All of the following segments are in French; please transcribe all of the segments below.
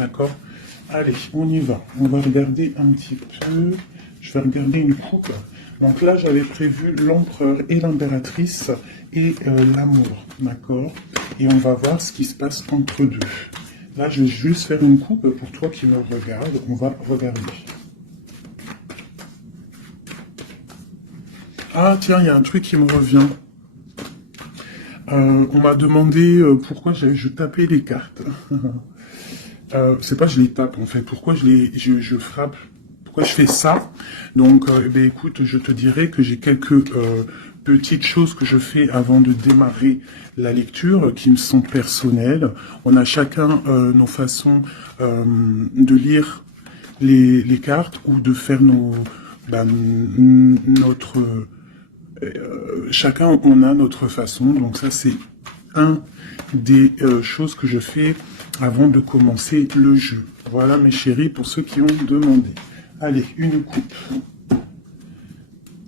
D'accord? Allez, on y va. On va regarder un petit peu. Je vais regarder une coupe. Donc là, j'avais prévu l'empereur et l'impératrice et l'amour. D'accord? Et on va voir ce qui se passe entre deux. Là, je vais juste faire une coupe pour toi qui me regarde. On va regarder. Ah, tiens, il y a un truc qui me revient. On m'a demandé pourquoi je tapais les cartes. C'est pas je les tape en fait. Pourquoi je frappe? Pourquoi je fais ça? Donc, ben, écoute, je te dirais que j'ai quelques petites choses que je fais avant de démarrer la lecture qui me sont personnelles. On a chacun nos façons de lire les cartes ou de faire notre chacun on a notre façon. Donc ça c'est un des choses que je fais avant de commencer le jeu. Voilà mes chéris pour ceux qui ont demandé. Allez, une coupe.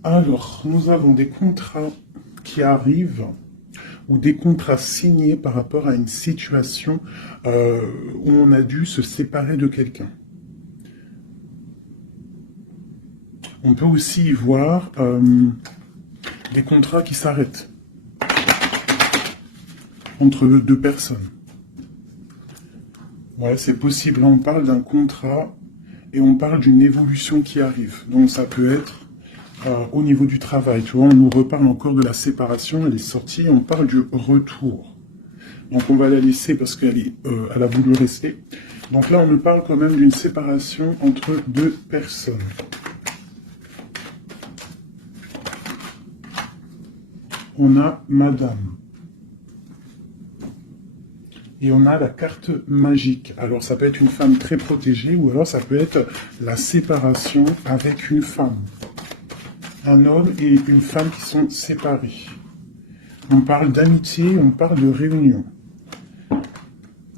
Alors, nous avons des contrats qui arrivent ou des contrats signés par rapport à une situation où on a dû se séparer de quelqu'un. On peut aussi y voir des contrats qui s'arrêtent entre deux personnes. Ouais, c'est possible. Là, on parle d'un contrat et on parle d'une évolution qui arrive. Donc, ça peut être au niveau du travail. Tu vois, on nous reparle encore de la séparation. Elle est sortie. On parle du retour. Donc, on va la laisser parce qu'elle elle a voulu rester. Donc là, on nous parle quand même d'une séparation entre deux personnes. On a Madame. Et on a la carte magique. Alors, ça peut être une femme très protégée ou alors ça peut être la séparation avec une femme. Un homme et une femme qui sont séparés. On parle d'amitié, on parle de réunion.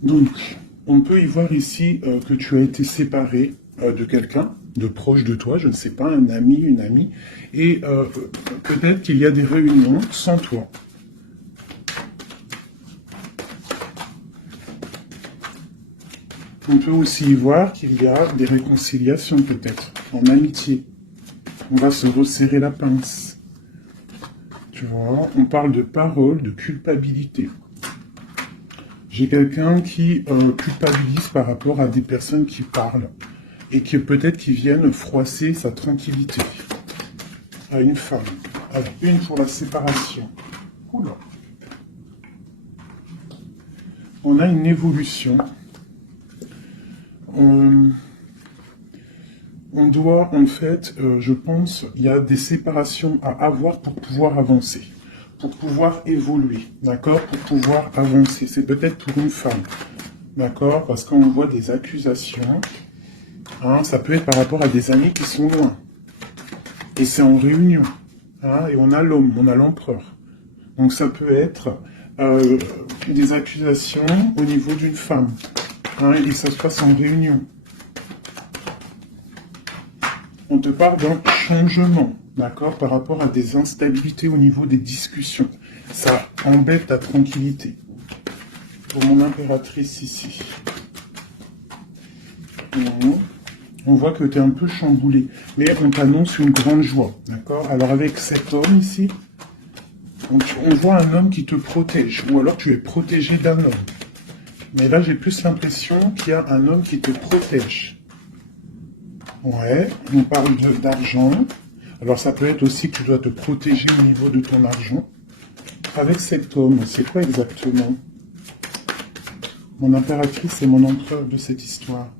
Donc, on peut y voir ici que tu as été séparé de quelqu'un, de proche de toi, je ne sais pas, un ami, une amie, et peut-être qu'il y a des réunions sans toi. On peut aussi y voir qu'il y a des réconciliations peut-être, en amitié. On va se resserrer la pince. Tu vois, on parle de parole, de culpabilité. J'ai quelqu'un qui culpabilise par rapport à des personnes qui parlent et qui peut-être qui viennent froisser sa tranquillité. À une femme. Alors, une pour la séparation. Oula. On a une évolution. On doit, en fait, je pense, il y a des séparations à avoir pour pouvoir avancer, pour pouvoir évoluer, d'accord, pour pouvoir avancer. C'est peut-être pour une femme, d'accord, parce qu'on voit des accusations, hein, ça peut être par rapport à des amis qui sont loin, et c'est en réunion, hein, et on a l'homme, on a l'empereur. Donc ça peut être des accusations au niveau d'une femme, hein, et ça se passe en réunion. On te parle d'un changement, d'accord, par rapport à des instabilités au niveau des discussions. Ça embête ta tranquillité. Pour mon impératrice ici. On voit que tu es un peu chamboulé, mais on t'annonce une grande joie, d'accord. Alors avec cet homme ici, on voit un homme qui te protège, ou alors tu es protégé d'un homme. Mais là, j'ai plus l'impression qu'il y a un homme qui te protège. Ouais, on parle d'argent. Alors ça peut être aussi que tu dois te protéger au niveau de ton argent. Avec cet homme, c'est quoi exactement? Mon impératrice et mon empereur de cette histoire.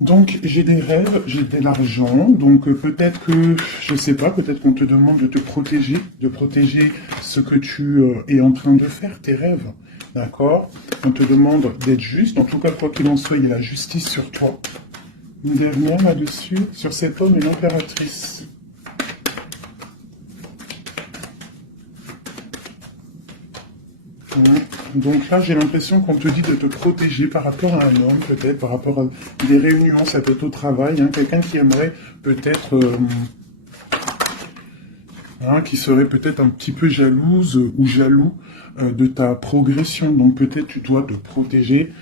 Donc j'ai des rêves, j'ai de l'argent, donc peut-être que, je sais pas, peut-être qu'on te demande de te protéger, de protéger ce que tu es en train de faire, tes rêves, d'accord? On te demande d'être juste, en tout cas quoi qu'il en soit, il y a la justice sur toi. Une dernière là-dessus, sur cet homme et l'impératrice. Donc là, j'ai l'impression qu'on te dit de te protéger par rapport à un homme, peut-être, par rapport à des réunions, ça peut être au travail, hein, quelqu'un qui aimerait peut-être, qui serait peut-être un petit peu jalouse ou jaloux de ta progression. Donc peut-être tu dois te protéger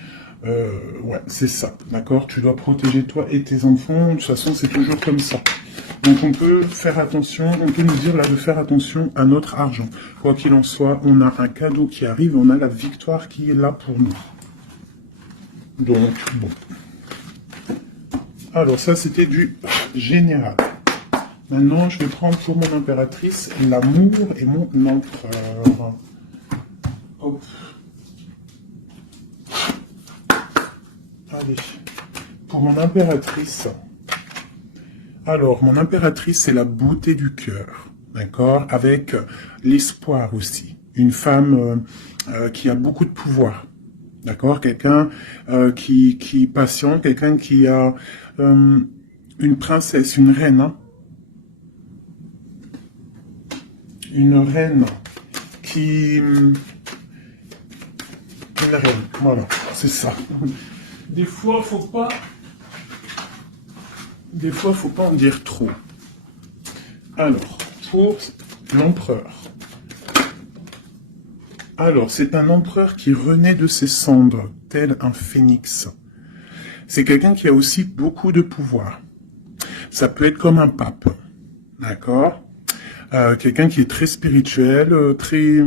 Ouais, c'est ça, d'accord? Tu dois protéger toi et tes enfants. De toute façon, c'est toujours comme ça. Donc, on peut faire attention, on peut nous dire là de faire attention à notre argent. Quoi qu'il en soit, on a un cadeau qui arrive, on a la victoire qui est là pour nous. Donc, bon. Alors, ça, c'était du général. Maintenant, je vais prendre pour mon impératrice l'amour et mon empereur. Hop. Allez. Pour mon impératrice. Alors, mon impératrice, c'est la beauté du cœur. D'accord? Avec l'espoir aussi. Une femme qui a beaucoup de pouvoir. D'accord? Quelqu'un qui patiente, quelqu'un qui a une princesse, une reine, hein? Une reine qui... Une reine, voilà, c'est ça. Des fois, faut pas en dire trop. Alors, pour l'empereur. Alors, c'est un empereur qui renaît de ses cendres, tel un phénix. C'est quelqu'un qui a aussi beaucoup de pouvoir. Ça peut être comme un pape, d'accord? Quelqu'un qui est très spirituel, très...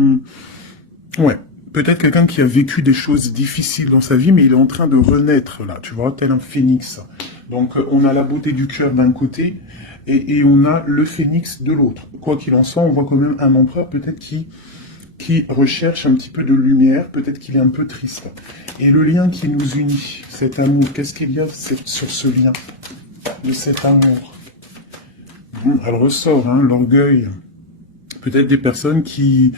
Ouais, peut-être quelqu'un qui a vécu des choses difficiles dans sa vie, mais il est en train de renaître, là, tu vois, tel un phénix. Donc, on a la beauté du cœur d'un côté, et on a le phénix de l'autre. Quoi qu'il en soit, on voit quand même un empereur, peut-être qui recherche un petit peu de lumière, peut-être qu'il est un peu triste. Et le lien qui nous unit, cet amour, qu'est-ce qu'il y a sur ce lien de cet amour? Elle ressort, hein, l'orgueil. Peut-être des personnes qui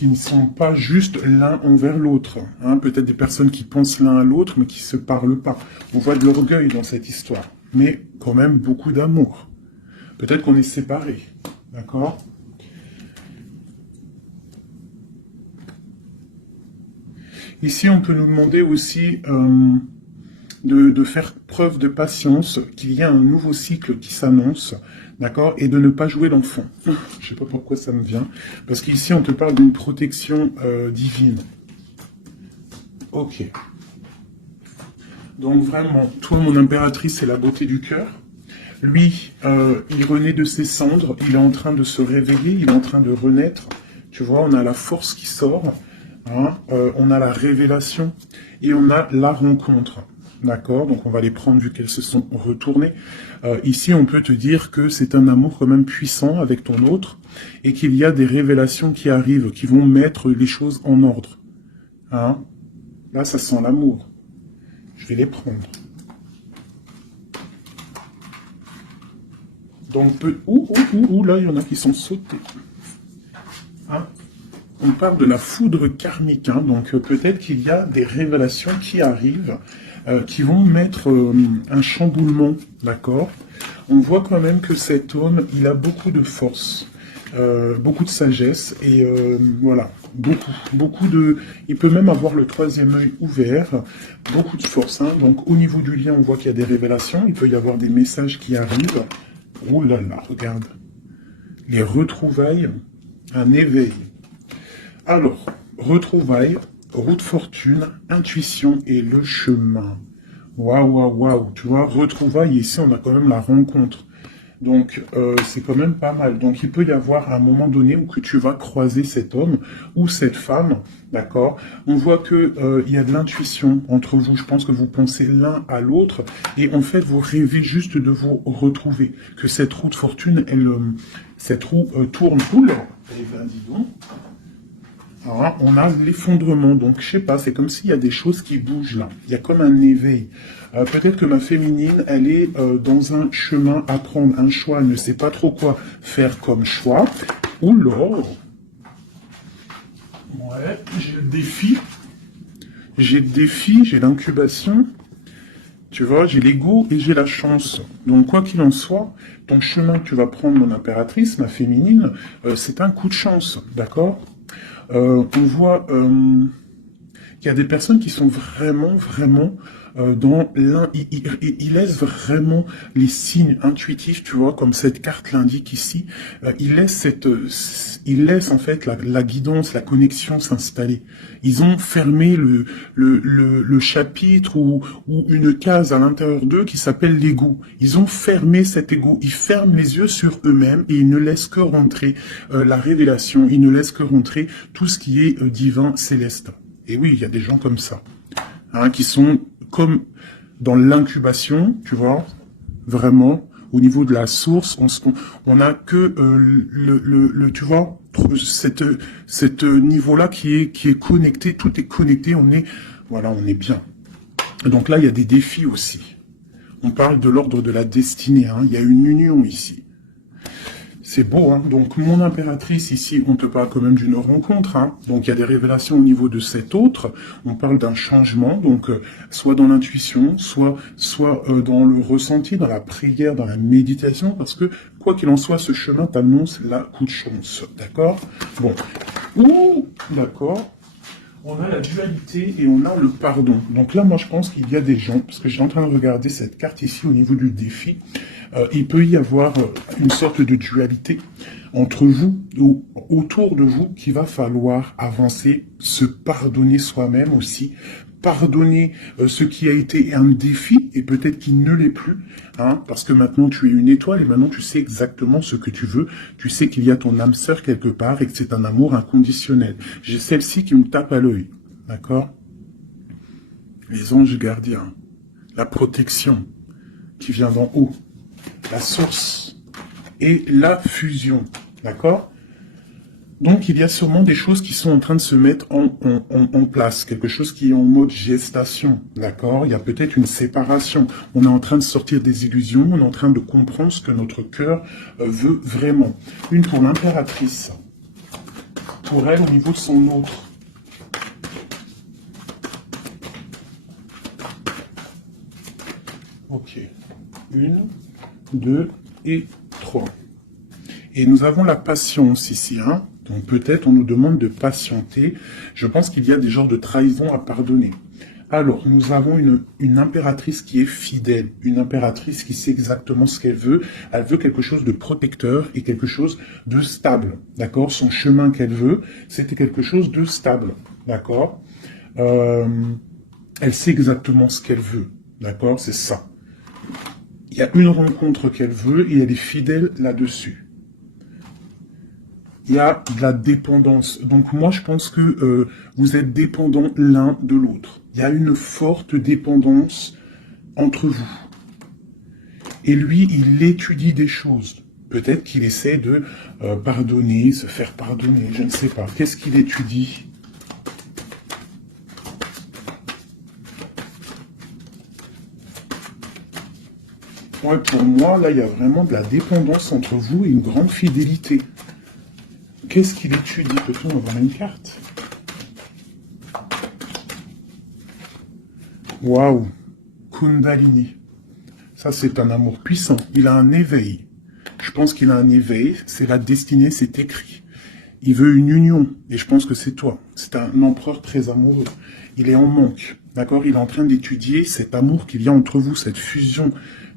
ne sont pas juste l'un envers l'autre. Hein, peut-être des personnes qui pensent l'un à l'autre, mais qui ne se parlent pas. On voit de l'orgueil dans cette histoire. Mais quand même beaucoup d'amour. Peut-être qu'on est séparés. D'accord? Ici, on peut nous demander aussi de faire preuve de patience, qu'il y a un nouveau cycle qui s'annonce, d'accord, et de ne pas jouer l'enfant. Je ne sais pas pourquoi ça me vient, parce qu'ici, on te parle d'une protection divine. Ok. Donc vraiment, toi, mon impératrice, c'est la beauté du cœur. Lui, il renaît de ses cendres, il est en train de se réveiller, il est en train de renaître. Tu vois, on a la force qui sort. Hein, on a la révélation et on a la rencontre. D'accord? Donc on va les prendre vu qu'elles se sont retournées. Ici, on peut te dire que c'est un amour quand même puissant avec ton autre et qu'il y a des révélations qui arrivent, qui vont mettre les choses en ordre. Hein? Là, ça sent l'amour. Je vais les prendre. Donc, là, il y en a qui sont sautés. Hein? On parle de la foudre karmique, hein, donc peut-être qu'il y a des révélations qui arrivent, qui vont mettre un chamboulement, d'accord? On voit quand même que cet homme, il a beaucoup de force, beaucoup de sagesse, et voilà, beaucoup de... Il peut même avoir le troisième œil ouvert, beaucoup de force, hein, donc au niveau du lien, on voit qu'il y a des révélations, il peut y avoir des messages qui arrivent. Oh là là, regarde, les retrouvailles, un éveil. Alors, retrouvailles, route fortune, intuition et le chemin. Waouh, waouh, waouh. Tu vois, retrouvailles, ici, on a quand même la rencontre. Donc, c'est quand même pas mal. Donc, il peut y avoir un moment donné où que tu vas croiser cet homme ou cette femme, d'accord? On voit que il y a de l'intuition entre vous. Je pense que vous pensez l'un à l'autre et en fait, vous rêvez juste de vous retrouver. Que cette roue de fortune, cette roue tourne. Oula, eh ben, dis donc. Alors, on a l'effondrement, donc je sais pas, c'est comme s'il y a des choses qui bougent là. Il y a comme un éveil. Peut-être que ma féminine, elle est dans un chemin à prendre, un choix, elle ne sait pas trop quoi faire comme choix. Oula! Ouais, j'ai le défi. J'ai le défi, j'ai l'incubation. Tu vois, j'ai l'ego et j'ai la chance. Donc, quoi qu'il en soit, ton chemin que tu vas prendre, mon impératrice, ma féminine, c'est un coup de chance, d'accord? On voit qu'il y a des personnes qui sont vraiment dans l'un, il laisse vraiment les signes intuitifs, tu vois, comme cette carte l'indique ici. Il laisse en fait la guidance, la connexion s'installer. Ils ont fermé le chapitre ou une case à l'intérieur d'eux qui s'appelle l'ego. Ils ont fermé cet ego. Ils ferment les yeux sur eux-mêmes et ils ne laissent que rentrer la révélation. Ils ne laissent que rentrer tout ce qui est divin, céleste. Et oui, il y a des gens comme ça, hein, qui sont comme dans l'incubation, tu vois, vraiment, au niveau de la source, on a que tu vois, cette niveau-là qui est connecté, tout est connecté, voilà, on est bien. Donc là, il y a des défis aussi. On parle de l'ordre de la destinée, hein, il y a une union ici. C'est beau, hein. Donc mon impératrice ici, on te parle quand même d'une rencontre, hein. Donc il y a des révélations au niveau de cet autre. On parle d'un changement, donc soit dans l'intuition, soit dans le ressenti, dans la prière, dans la méditation, parce que quoi qu'il en soit, ce chemin t'annonce la coup de chance, d'accord? Bon, ouh, d'accord. On a la dualité et on a le pardon. Donc là, moi, je pense qu'il y a des gens, parce que j'ai en train de regarder cette carte ici au niveau du défi, il peut y avoir une sorte de dualité entre vous ou autour de vous qu'il va falloir avancer, se pardonner soi-même aussi, pardonner ce qui a été un défi et peut-être qu'il ne l'est plus, hein, parce que maintenant tu es une étoile et maintenant tu sais exactement ce que tu veux, tu sais qu'il y a ton âme sœur quelque part et que c'est un amour inconditionnel. J'ai celle-ci qui me tape à l'œil, d'accord? Les anges gardiens, la protection qui vient d'en haut, la source et la fusion, d'accord? Donc, il y a sûrement des choses qui sont en train de se mettre en place, quelque chose qui est en mode gestation, d'accord? Il y a peut-être une séparation. On est en train de sortir des illusions, on est en train de comprendre ce que notre cœur veut vraiment. Une pour l'impératrice, pour elle au niveau de son autre. Ok. 1, 2 et 3. Et nous avons la patience ici, hein. Donc peut-être on nous demande de patienter. Je pense qu'il y a des genres de trahison à pardonner. Alors, nous avons une impératrice qui est fidèle, une impératrice qui sait exactement ce qu'elle veut. Elle veut quelque chose de protecteur et quelque chose de stable, d'accord? Son chemin qu'elle veut, c'était quelque chose de stable, d'accord? Elle sait exactement ce qu'elle veut, d'accord? C'est ça. Il y a une rencontre qu'elle veut et elle est fidèle là-dessus. Il y a de la dépendance. Donc moi, je pense que vous êtes dépendants l'un de l'autre. Il y a une forte dépendance entre vous. Et lui, il étudie des choses. Peut-être qu'il essaie de pardonner, se faire pardonner, je ne sais pas. Qu'est-ce qu'il étudie ? Ouais, pour moi, là, il y a vraiment de la dépendance entre vous et une grande fidélité. Qu'est-ce qu'il étudie? Peut-on avoir une carte? Waouh! Kundalini. Ça, c'est un amour puissant. Il a un éveil. Je pense qu'il a un éveil. C'est la destinée, c'est écrit. Il veut une union. Et je pense que c'est toi. C'est un empereur très amoureux. Il est en manque. D'accord? Il est en train d'étudier cet amour qui vient entre vous, cette fusion.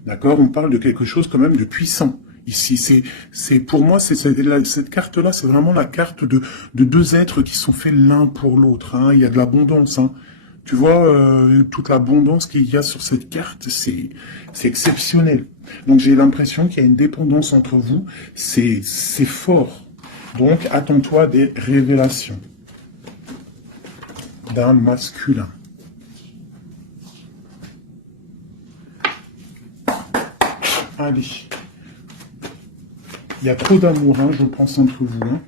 D'accord? On parle de quelque chose quand même de puissant. Ici, c'est pour moi, cette carte-là, c'est vraiment la carte de deux êtres qui sont faits l'un pour l'autre. Hein. Il y a de l'abondance. Hein. Tu vois, toute l'abondance qu'il y a sur cette carte, c'est exceptionnel. Donc j'ai l'impression qu'il y a une dépendance entre vous. C'est fort. Donc attends-toi à des révélations d'un masculin. Allez. Il y a trop d'amour, hein, je pense, entre vous. Hein.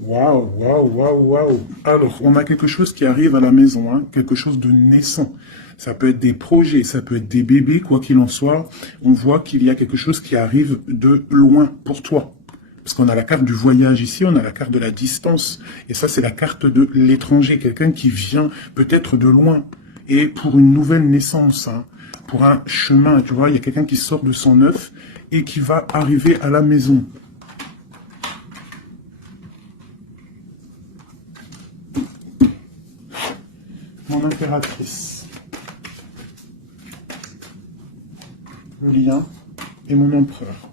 Waouh, waouh, waouh, waouh. Alors, on a quelque chose qui arrive à la maison, hein, quelque chose de naissant. Ça peut être des projets, ça peut être des bébés, quoi qu'il en soit. On voit qu'il y a quelque chose qui arrive de loin pour toi. Parce qu'on a la carte du voyage ici, on a la carte de la distance. Et ça, c'est la carte de l'étranger, quelqu'un qui vient peut-être de loin. Et pour une nouvelle naissance, hein, pour un chemin, tu vois, il y a quelqu'un qui sort de son œuf et qui va arriver à la maison. mon impératrice. Le lien et mon empereur.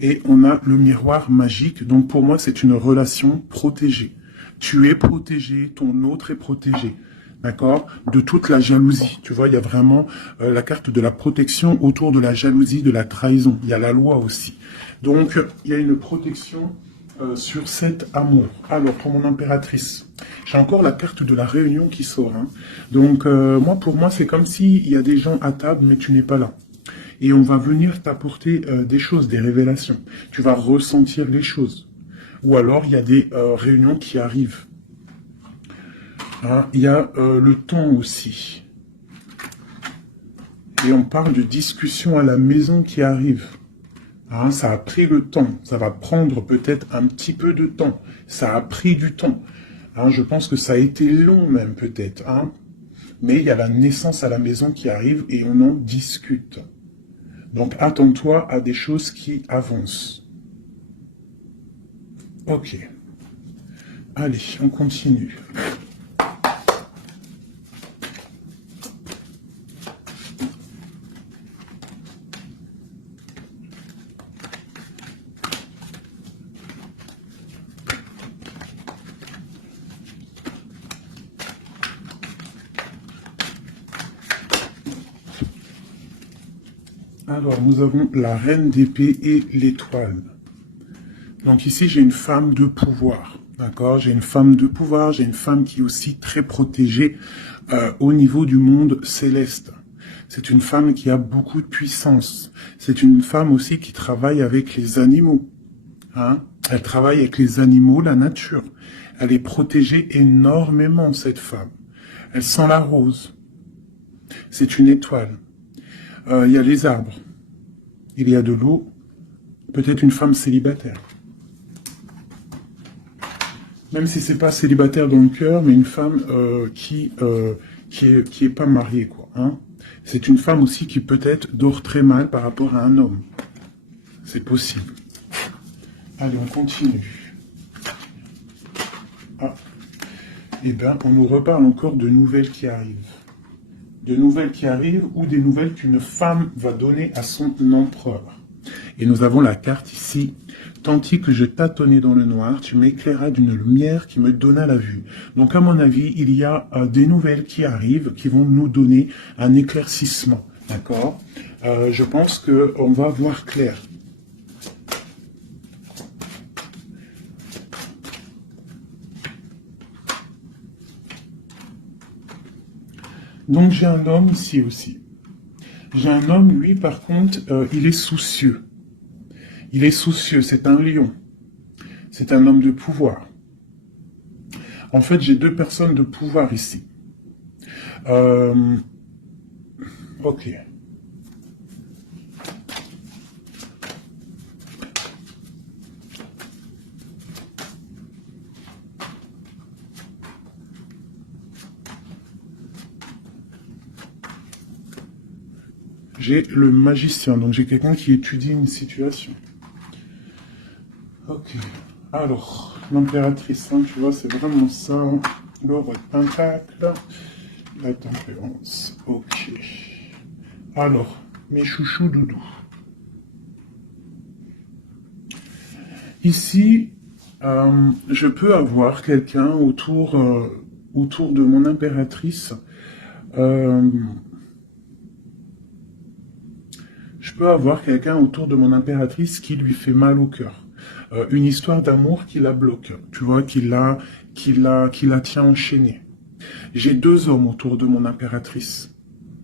Et on a le miroir magique. Donc pour moi, c'est une relation protégée. Tu es protégé, ton autre est protégé. D'accord? De toute la jalousie. Tu vois, il y a vraiment la carte de la protection autour de la jalousie, de la trahison. Il y a la loi aussi. Donc, il y a une protection sur cet amour. Alors, pour mon impératrice, j'ai encore la carte de la réunion qui sort. Hein. Donc, pour moi, c'est comme s'il y a des gens à table, mais tu n'es pas là. Et on va venir t'apporter des choses, des révélations. Tu vas ressentir les choses. Ou alors, il y a des réunions qui arrivent. Hein, il y a le temps aussi. Et on parle de discussion à la maison qui arrive. Hein, ça a pris le temps. Ça va prendre peut-être un petit peu de temps. Ça a pris du temps. Hein, je pense que ça a été long même peut-être. Hein. Mais il y a la naissance à la maison qui arrive et on en discute. Donc, attends-toi à des choses qui avancent. Ok. Allez, on continue. Alors, nous avons la reine d'épée et l'étoile. Donc ici, j'ai une femme de pouvoir. D'accord? J'ai une femme de pouvoir, j'ai une femme qui est aussi très protégée au niveau du monde céleste. C'est une femme qui a beaucoup de puissance. C'est une femme aussi qui travaille avec les animaux. Hein? Elle travaille avec les animaux, la nature. Elle est protégée énormément, cette femme. Elle sent la rose. C'est une étoile. Il y a les arbres. Il y a de l'eau. Peut-être une femme célibataire. Même si c'est pas célibataire dans le cœur, mais une femme qui est pas mariée, quoi. Hein. C'est une femme aussi qui peut-être dort très mal par rapport à un homme. C'est possible. Allez, on continue. Ah. Eh bien, on nous reparle encore de nouvelles qui arrivent. De nouvelles qui arrivent ou des nouvelles qu'une femme va donner à son empereur. Et nous avons la carte ici. Tandis que je tâtonnais dans le noir, tu m'éclairas d'une lumière qui me donna la vue. Donc à mon avis, il y a des nouvelles qui arrivent, qui vont nous donner un éclaircissement. D'accord? Je pense qu'on va voir clair. Donc j'ai un homme ici aussi. J'ai un homme, lui, par contre, il est soucieux. Il est soucieux, c'est un lion. C'est un homme de pouvoir. En fait, j'ai deux personnes de pouvoir ici. Ok. J'ai le magicien, donc j'ai quelqu'un qui étudie une situation. Ok. Alors, l'impératrice, hein, tu vois, c'est vraiment ça. Le roi de pentacle. La tempérance. Ok. Alors, mes chouchous doudous. Ici, je peux avoir quelqu'un autour de mon impératrice. Je peux avoir quelqu'un autour de mon impératrice qui lui fait mal au cœur. Une histoire d'amour qui la bloque, tu vois, qui la tient enchaînée. J'ai deux hommes autour de mon impératrice.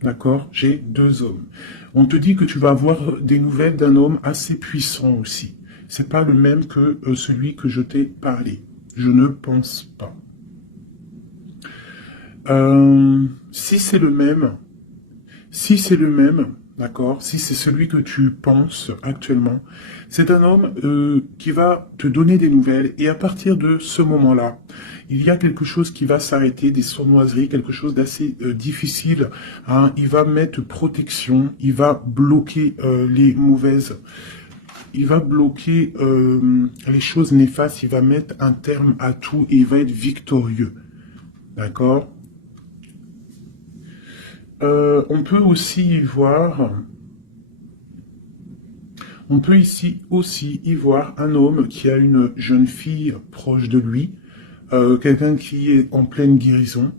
D'accord? J'ai deux hommes. On te dit que tu vas avoir des nouvelles d'un homme assez puissant aussi. C'est pas le même que celui que je t'ai parlé. Je ne pense pas. Si c'est le même, d'accord, si c'est celui que tu penses actuellement, c'est un homme qui va te donner des nouvelles et à partir de ce moment-là, il y a quelque chose qui va s'arrêter, des sournoiseries, quelque chose d'assez difficile. Hein. Il va mettre protection, il va bloquer les mauvaises, il va bloquer les choses néfastes, il va mettre un terme à tout et il va être victorieux. D'accord ? On peut aussi y voir... On peut ici aussi y voir un homme qui a une jeune fille proche de lui, quelqu'un qui est en pleine guérison.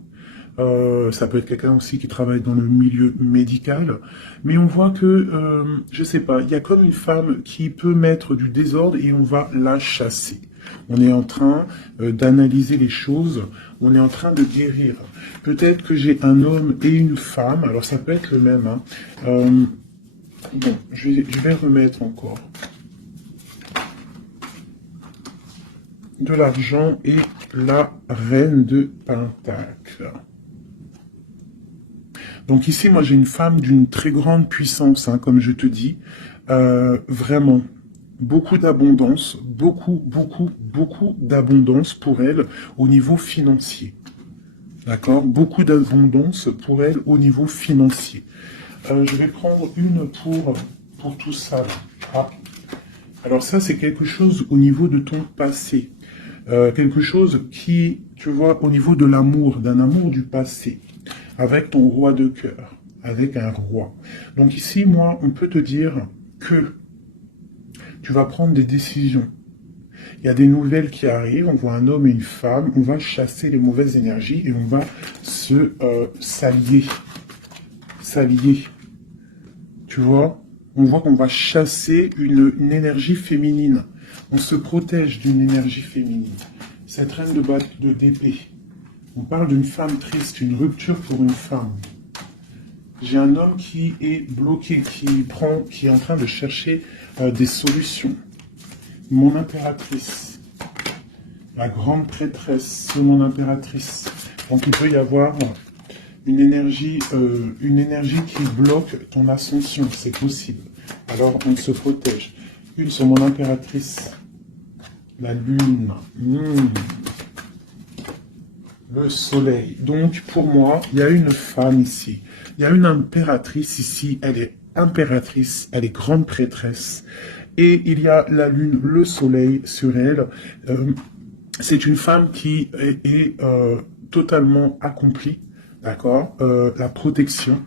Ça peut être quelqu'un aussi qui travaille dans le milieu médical. Mais on voit que, je sais pas, il y a comme une femme qui peut mettre du désordre et on va la chasser. On est en train d'analyser les choses, on est en train de guérir. Peut-être que j'ai un homme et une femme, alors ça peut être le même, hein. Bon, je vais remettre encore de l'argent et la reine de Pentacle. Donc ici, moi, j'ai une femme d'une très grande puissance, hein, comme je te dis. Vraiment, beaucoup d'abondance, beaucoup d'abondance pour elle au niveau financier. D'accord? Beaucoup d'abondance pour elle au niveau financier. Je vais prendre une pour tout ça. Là. Ah. Alors ça, c'est quelque chose au niveau de ton passé. Quelque chose qui, tu vois, au niveau de l'amour, d'un amour du passé, avec ton roi de cœur, avec un roi. Donc ici, moi, on peut te dire que tu vas prendre des décisions. Il y a des nouvelles qui arrivent, on voit un homme et une femme, on va chasser les mauvaises énergies et on va s'allier. S'allier. Tu vois, on voit qu'on va chasser une énergie féminine. On se protège d'une énergie féminine. Cette reine d'épée. On parle d'une femme triste, une rupture pour une femme. J'ai un homme qui est bloqué, qui est en train de chercher des solutions. Mon impératrice. La grande prêtresse de mon impératrice. Donc il peut y avoir une énergie qui bloque ton ascension, c'est possible. Alors on se protège. Une sur mon impératrice, la lune, le soleil. Donc pour moi, il y a une femme ici. Il y a une impératrice ici, elle est impératrice, elle est grande prêtresse. Et il y a la lune, le soleil sur elle. C'est une femme qui est totalement accomplie. D'accord, la protection,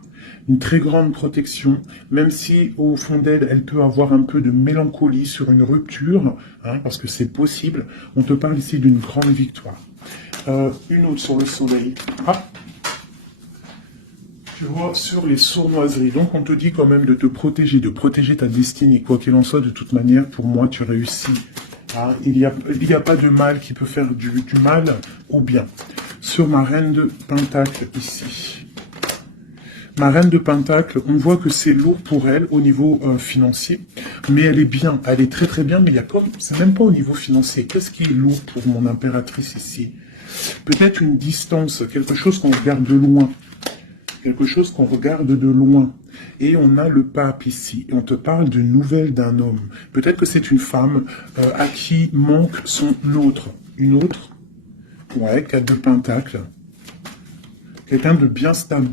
une très grande protection, même si au fond d'elle, elle peut avoir un peu de mélancolie sur une rupture, hein, parce que c'est possible. On te parle ici d'une grande victoire. Une autre sur le soleil. Ah, tu vois, sur les sournoiseries. Donc on te dit quand même de te protéger, de protéger ta destinée. Quoi qu'il en soit, de toute manière, pour moi, tu réussis. Ah, il n'y a pas de mal qui peut faire du mal au bien. Sur ma reine de Pentacle ici. Ma reine de Pentacle, on voit que c'est lourd pour elle au niveau financier, mais elle est bien, elle est très très bien, mais il y a comme, c'est même pas au niveau financier. Qu'est-ce qui est lourd pour mon impératrice ici? Peut-être une distance, quelque chose qu'on regarde de loin. Quelque chose qu'on regarde de loin. Et on a le pape ici. Et on te parle de nouvelles d'un homme. Peut-être que c'est une femme à qui manque son autre. Une autre. Ouais, 4 de Pentacle. Quelqu'un de bien stable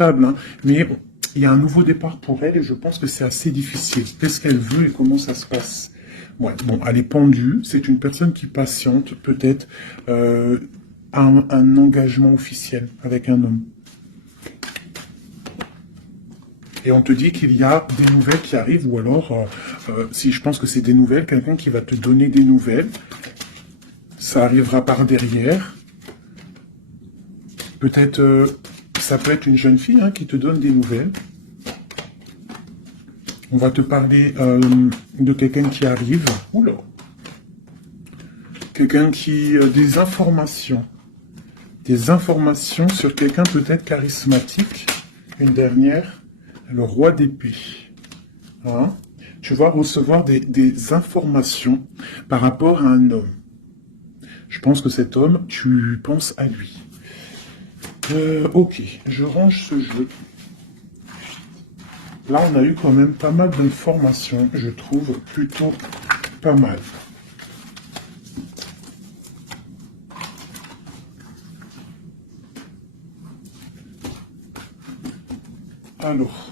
hein. Mais il y a un nouveau départ pour elle et je pense que c'est assez difficile. Qu'est-ce qu'elle veut et comment ça se passe? Ouais, bon, elle est pendue. C'est une personne qui patiente, peut-être, un engagement officiel avec un homme. Et on te dit qu'il y a des nouvelles qui arrivent, ou alors, si je pense que c'est des nouvelles, quelqu'un qui va te donner des nouvelles, ça arrivera par derrière. Peut-être, ça peut être une jeune fille hein, qui te donne des nouvelles. On va te parler de quelqu'un qui arrive. Oula. Quelqu'un qui... des informations. Des informations sur quelqu'un peut-être charismatique. Une dernière. Le roi d'épée. Hein? Tu vas recevoir des informations par rapport à un homme. Je pense que cet homme, tu penses à lui. Ok, je range ce jeu. Là, on a eu quand même pas mal d'informations. Je trouve plutôt pas mal. Alors...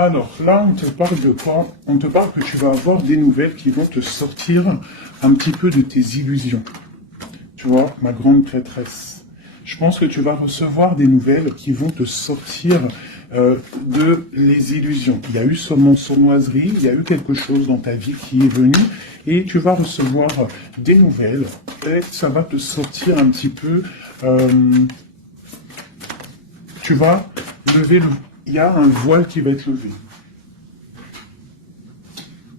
Alors, là, on te parle de quoi? On te parle que tu vas avoir des nouvelles qui vont te sortir un petit peu de tes illusions. Tu vois, ma grande prêtresse. Je pense que tu vas recevoir des nouvelles qui vont te sortir de les illusions. Il y a eu sûrement sournoiserie, il y a eu quelque chose dans ta vie qui est venu, et tu vas recevoir des nouvelles, et ça va te sortir un petit peu... tu vas lever le... Il y a un voile qui va être levé.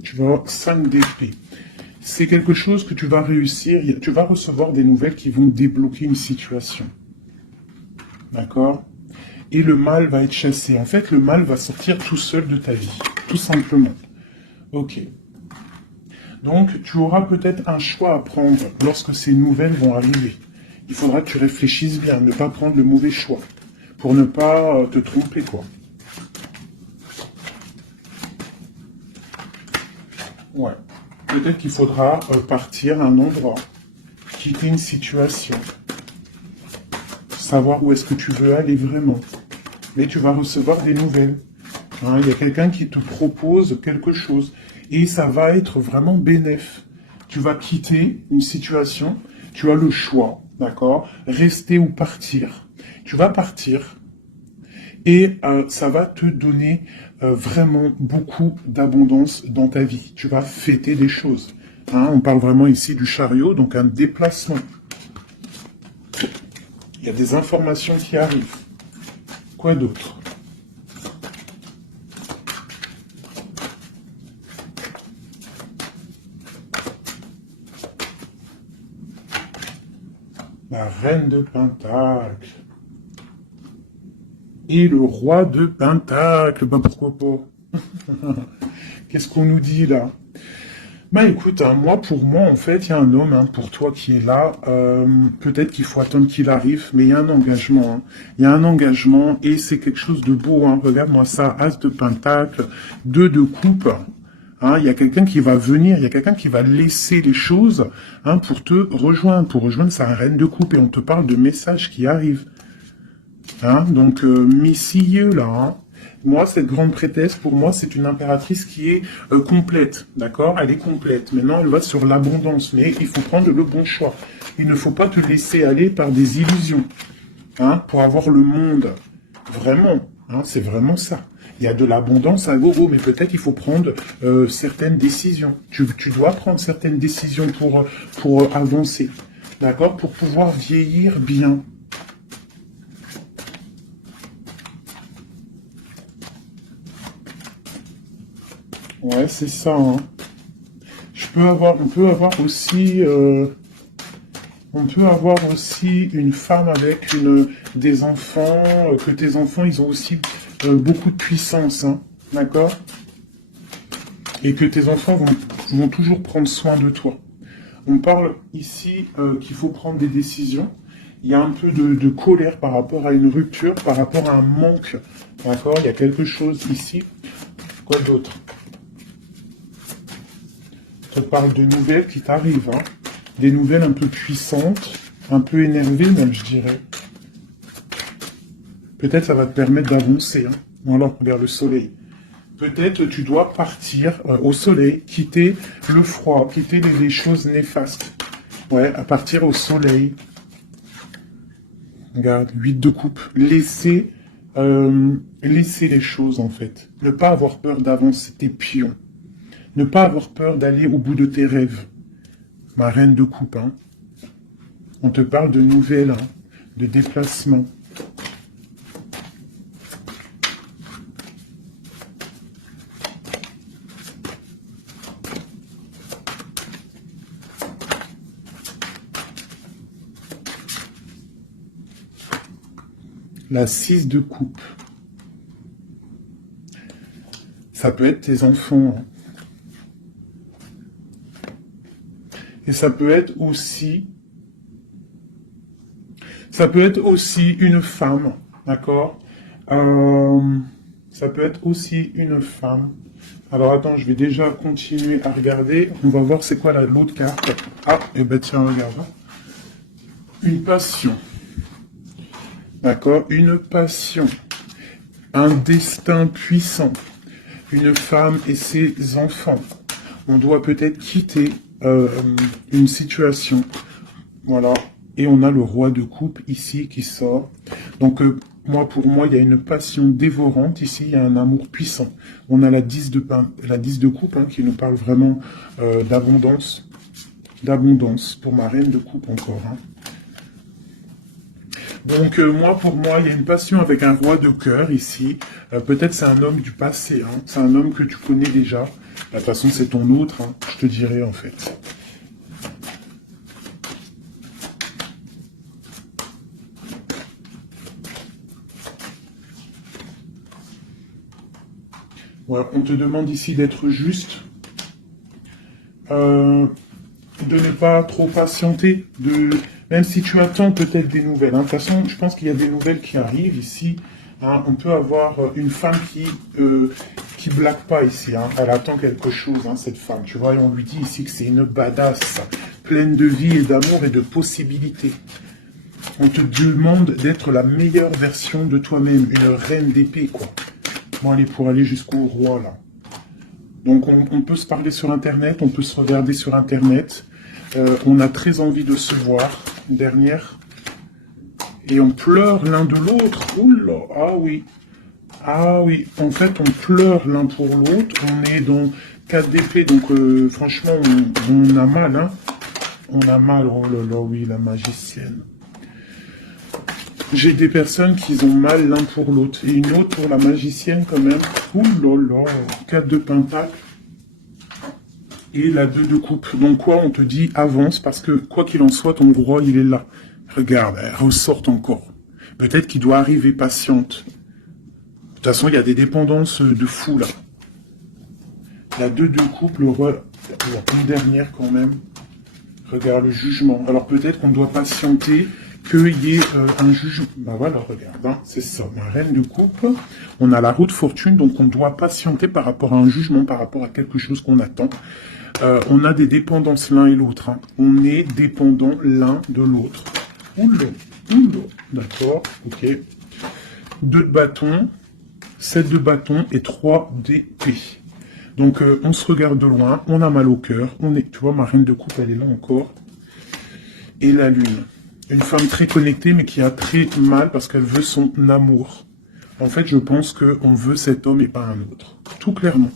Tu vas avoir 5 d'épée. C'est quelque chose que tu vas réussir. Tu vas recevoir des nouvelles qui vont débloquer une situation. D'accord? Et le mal va être chassé. En fait, le mal va sortir tout seul de ta vie. Tout simplement. Ok. Donc, tu auras peut-être un choix à prendre lorsque ces nouvelles vont arriver. Il faudra que tu réfléchisses bien, ne pas prendre le mauvais choix. Pour ne pas te tromper, quoi. Ouais. Peut-être qu'il faudra partir à un endroit, quitter une situation, savoir où est-ce que tu veux aller vraiment. Mais tu vas recevoir des nouvelles. Hein, il y a quelqu'un qui te propose quelque chose. Et ça va être vraiment bénéf. Tu vas quitter une situation, tu as le choix, d'accord? Rester ou partir. Tu vas partir. Et ça va te donner vraiment beaucoup d'abondance dans ta vie. Tu vas fêter des choses. Hein, on parle vraiment ici du chariot, donc un déplacement. Il y a des informations qui arrivent. Quoi d'autre? La reine de Pentacle. Et le roi de Pentacle. Ben pourquoi pas? Qu'est-ce qu'on nous dit là? Bah écoute, hein, pour moi, en fait, il y a un homme, hein, pour toi qui est là. Peut-être qu'il faut attendre qu'il arrive, mais il y a un engagement. Hein. Il y a un engagement et c'est quelque chose de beau. Hein. Regarde-moi ça, as de pentacle, 2 de coupe. Hein, il y a quelqu'un qui va venir, il y a quelqu'un qui va laisser les choses hein, pour te rejoindre. Pour rejoindre sa reine de coupe et on te parle de messages qui arrivent. Hein, donc, messieurs là, hein. Moi, cette grande prêtresse, pour moi, c'est une impératrice qui est complète, d'accord? Elle est complète. Maintenant, elle va sur l'abondance, mais il faut prendre le bon choix. Il ne faut pas te laisser aller par des illusions, hein, pour avoir le monde. Vraiment, hein, c'est vraiment ça. Il y a de l'abondance à gogo, mais peut-être il faut prendre certaines décisions. Tu dois prendre certaines décisions pour avancer, d'accord? Pour pouvoir vieillir bien. Ouais, c'est ça. Hein. On peut avoir aussi, une femme avec des enfants, que tes enfants, ils ont aussi beaucoup de puissance, hein, d'accord? Et que tes enfants vont toujours prendre soin de toi. On parle ici qu'il faut prendre des décisions. Il y a un peu de colère par rapport à une rupture, par rapport à un manque, d'accord? Il y a quelque chose ici. Quoi d'autre? Je te parle de nouvelles qui t'arrivent, hein. Des nouvelles un peu puissantes, un peu énervées même, je dirais. Peut-être ça va te permettre d'avancer. Hein. Voilà, regarde le soleil. Peut-être tu dois partir au soleil, quitter le froid, quitter les choses néfastes. Ouais, à partir au soleil. Regarde, 8 de coupe. Laisser les choses, en fait. Ne pas avoir peur d'avancer tes pions. Ne pas avoir peur d'aller au bout de tes rêves. Ma reine de coupe, hein. On te parle de nouvelles, hein, de déplacements. La 6 de coupe. Ça peut être tes enfants. Hein. Et ça peut être aussi une femme, d'accord? Ça peut être aussi une femme. Alors attends, je vais déjà continuer à regarder. On va voir c'est quoi l'autre carte. Ah, et ben tiens, regarde. Une passion. D'accord? Une passion. Un destin puissant. une femme et ses enfants. On doit peut-être quitter une situation. Voilà. Et on a le roi de coupe ici qui sort. Donc, pour moi, il y a une passion dévorante. Ici, il y a un amour puissant. On a la 10 de coupe hein, qui nous parle vraiment d'abondance. D'abondance pour ma reine de coupe encore. Hein. Donc, pour moi, il y a une passion avec un roi de cœur ici. Peut-être c'est un homme du passé. Hein. C'est un homme que tu connais déjà. De toute façon, c'est ton autre, hein, je te dirais en fait. Voilà, on te demande ici d'être juste, de ne pas trop patienter, même si tu attends peut-être des nouvelles. Hein. De toute façon, je pense qu'il y a des nouvelles qui arrivent ici. Hein. On peut avoir une femme qui blague pas ici. Hein. Elle attend quelque chose, hein, cette femme. Tu vois, et on lui dit ici que c'est une badass, pleine de vie et d'amour et de possibilités. On te demande d'être la meilleure version de toi-même, une reine d'épée, quoi. Bon, allez, pour aller jusqu'au roi, là. Donc, on peut se parler sur Internet, on peut se regarder sur Internet. On a très envie de se voir, une dernière. Et on pleure l'un de l'autre. Oula, ah oui. Ah oui, en fait, on pleure l'un pour l'autre. On est dans 4 d'épée, donc franchement, on a mal, hein. On a mal, oh là là, oui, la magicienne. J'ai des personnes qui ont mal l'un pour l'autre. Et une autre pour la magicienne quand même. Ouh là là, 4 de pentacle. Et la 2 de coupe. Donc quoi, on te dit avance parce que quoi qu'il en soit, ton roi, il est là. Regarde, elle ressort encore. Peut-être qu'il doit arriver patiente. De toute façon, il y a des dépendances de fou là. La 2 de coupe, le roi, une dernière quand même. Regarde le jugement. Alors peut-être qu'on doit patienter qu'il y ait un jugement. Ben voilà, regarde, hein, c'est ça, ma reine de coupe. On a la roue de fortune, donc on doit patienter par rapport à un jugement, par rapport à quelque chose qu'on attend. On a des dépendances l'un et l'autre. Hein. On est dépendant l'un de l'autre. Oula, oula, d'accord, ok. 2 de bâton, 7 de bâton et 3 d'épée. Donc on se regarde de loin, on a mal au cœur, tu vois, ma reine de coupe, elle est là encore. Et la lune. Une femme très connectée, mais qui a très mal parce qu'elle veut son amour. En fait, je pense qu'on veut cet homme et pas un autre. Tout clairement.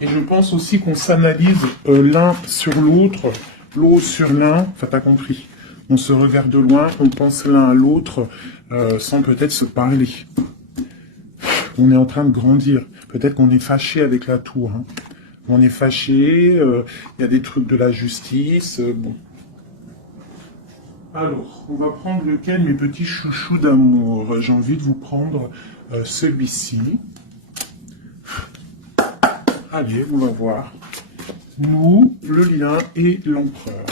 Et je pense aussi qu'on s'analyse l'un sur l'autre, l'autre sur l'un. Enfin, t'as compris. On se regarde de loin, on pense l'un à l'autre, sans peut-être se parler. On est en train de grandir. Peut-être qu'on est fâché avec la tour. Hein. On est fâché, y a des trucs de la justice, bon. Alors, on va prendre lequel, mes petits chouchous d'amour? J'ai envie de vous prendre celui-ci. Allez, on va voir. Nous, le lion et l'empereur.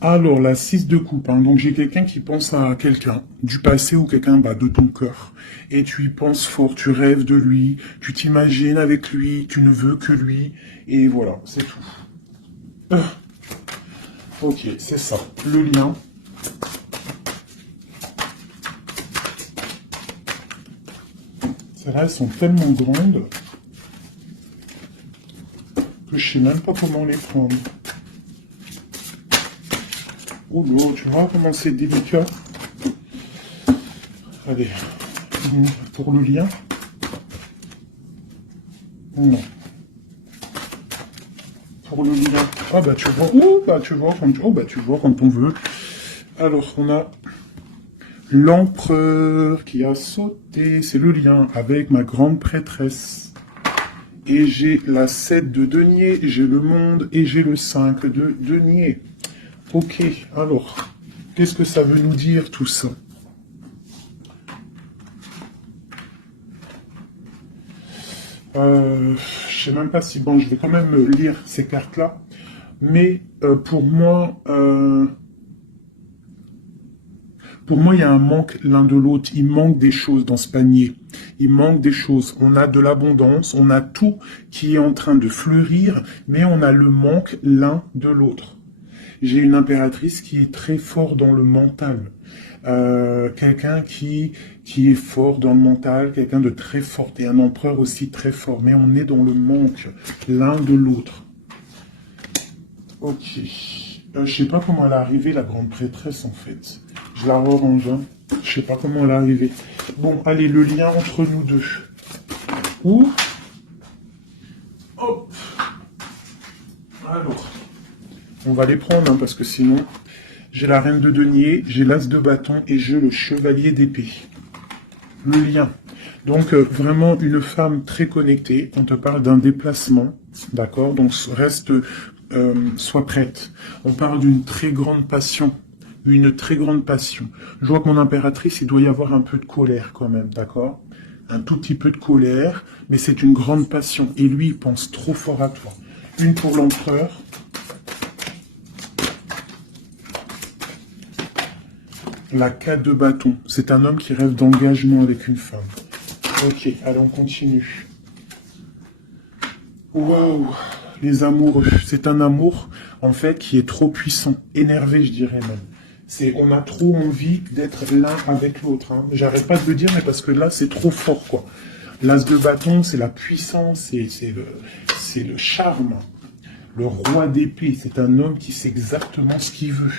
Alors, la 6 de coupe. Hein. Donc, j'ai quelqu'un qui pense à quelqu'un du passé ou quelqu'un de ton cœur. Et tu y penses fort, tu rêves de lui, tu t'imagines avec lui, tu ne veux que lui. Et voilà, c'est tout. Ok, c'est ça. Le lien. Celles-là, elles sont tellement grandes que je sais même pas comment les prendre. Oh là, tu vois comment c'est délicat. Allez, pour le lien. Non. Pour le lien. Ah bah tu vois. Oh bah tu vois quand tu vois quand on veut. Alors on a l'empereur qui a sauté. C'est le lien avec ma grande prêtresse. Et j'ai la 7 de denier, j'ai le monde et j'ai le 5 de denier. Ok, alors, qu'est-ce que ça veut nous dire tout ça? Je sais même pas si... Bon, je vais quand même lire ces cartes-là. Mais pour moi, il y a un manque l'un de l'autre. Il manque des choses dans ce panier. Il manque des choses. On a de l'abondance, on a tout qui est en train de fleurir, mais on a le manque l'un de l'autre. J'ai une impératrice qui est très fort dans le mental. Quelqu'un qui est fort dans le mental, quelqu'un de très fort, et un empereur aussi très fort. Mais on est dans le manque l'un de l'autre. Ok. Je sais pas comment elle est arrivée, la grande prêtresse, en fait. Je la rerange, hein. Je sais pas comment elle est arrivée. Bon, allez, le lien entre nous deux. Ou... Hop. Alors, on va les prendre, hein, parce que sinon, j'ai la reine de denier, j'ai l'as de bâton et j'ai le chevalier d'épée. Le lien. Donc, vraiment une femme très connectée. On te parle d'un déplacement, d'accord? Donc, reste, sois prête. On parle d'une très grande passion. Une très grande passion. Je vois que mon impératrice, il doit y avoir un peu de colère quand même, d'accord? Un tout petit peu de colère, mais c'est une grande passion. Et lui, il pense trop fort à toi. Une pour l'empereur. La 4 de bâton. C'est un homme qui rêve d'engagement avec une femme. Ok, allez, on continue. Waouh, les amoureux. C'est un amour, en fait, qui est trop puissant. Énervé, je dirais même. On a trop envie d'être l'un avec l'autre. Hein. J'arrête pas de le dire, mais parce que là, c'est trop fort, quoi. L'as de bâton, c'est la puissance, c'est le charme. Le roi d'épée, c'est un homme qui sait exactement ce qu'il veut.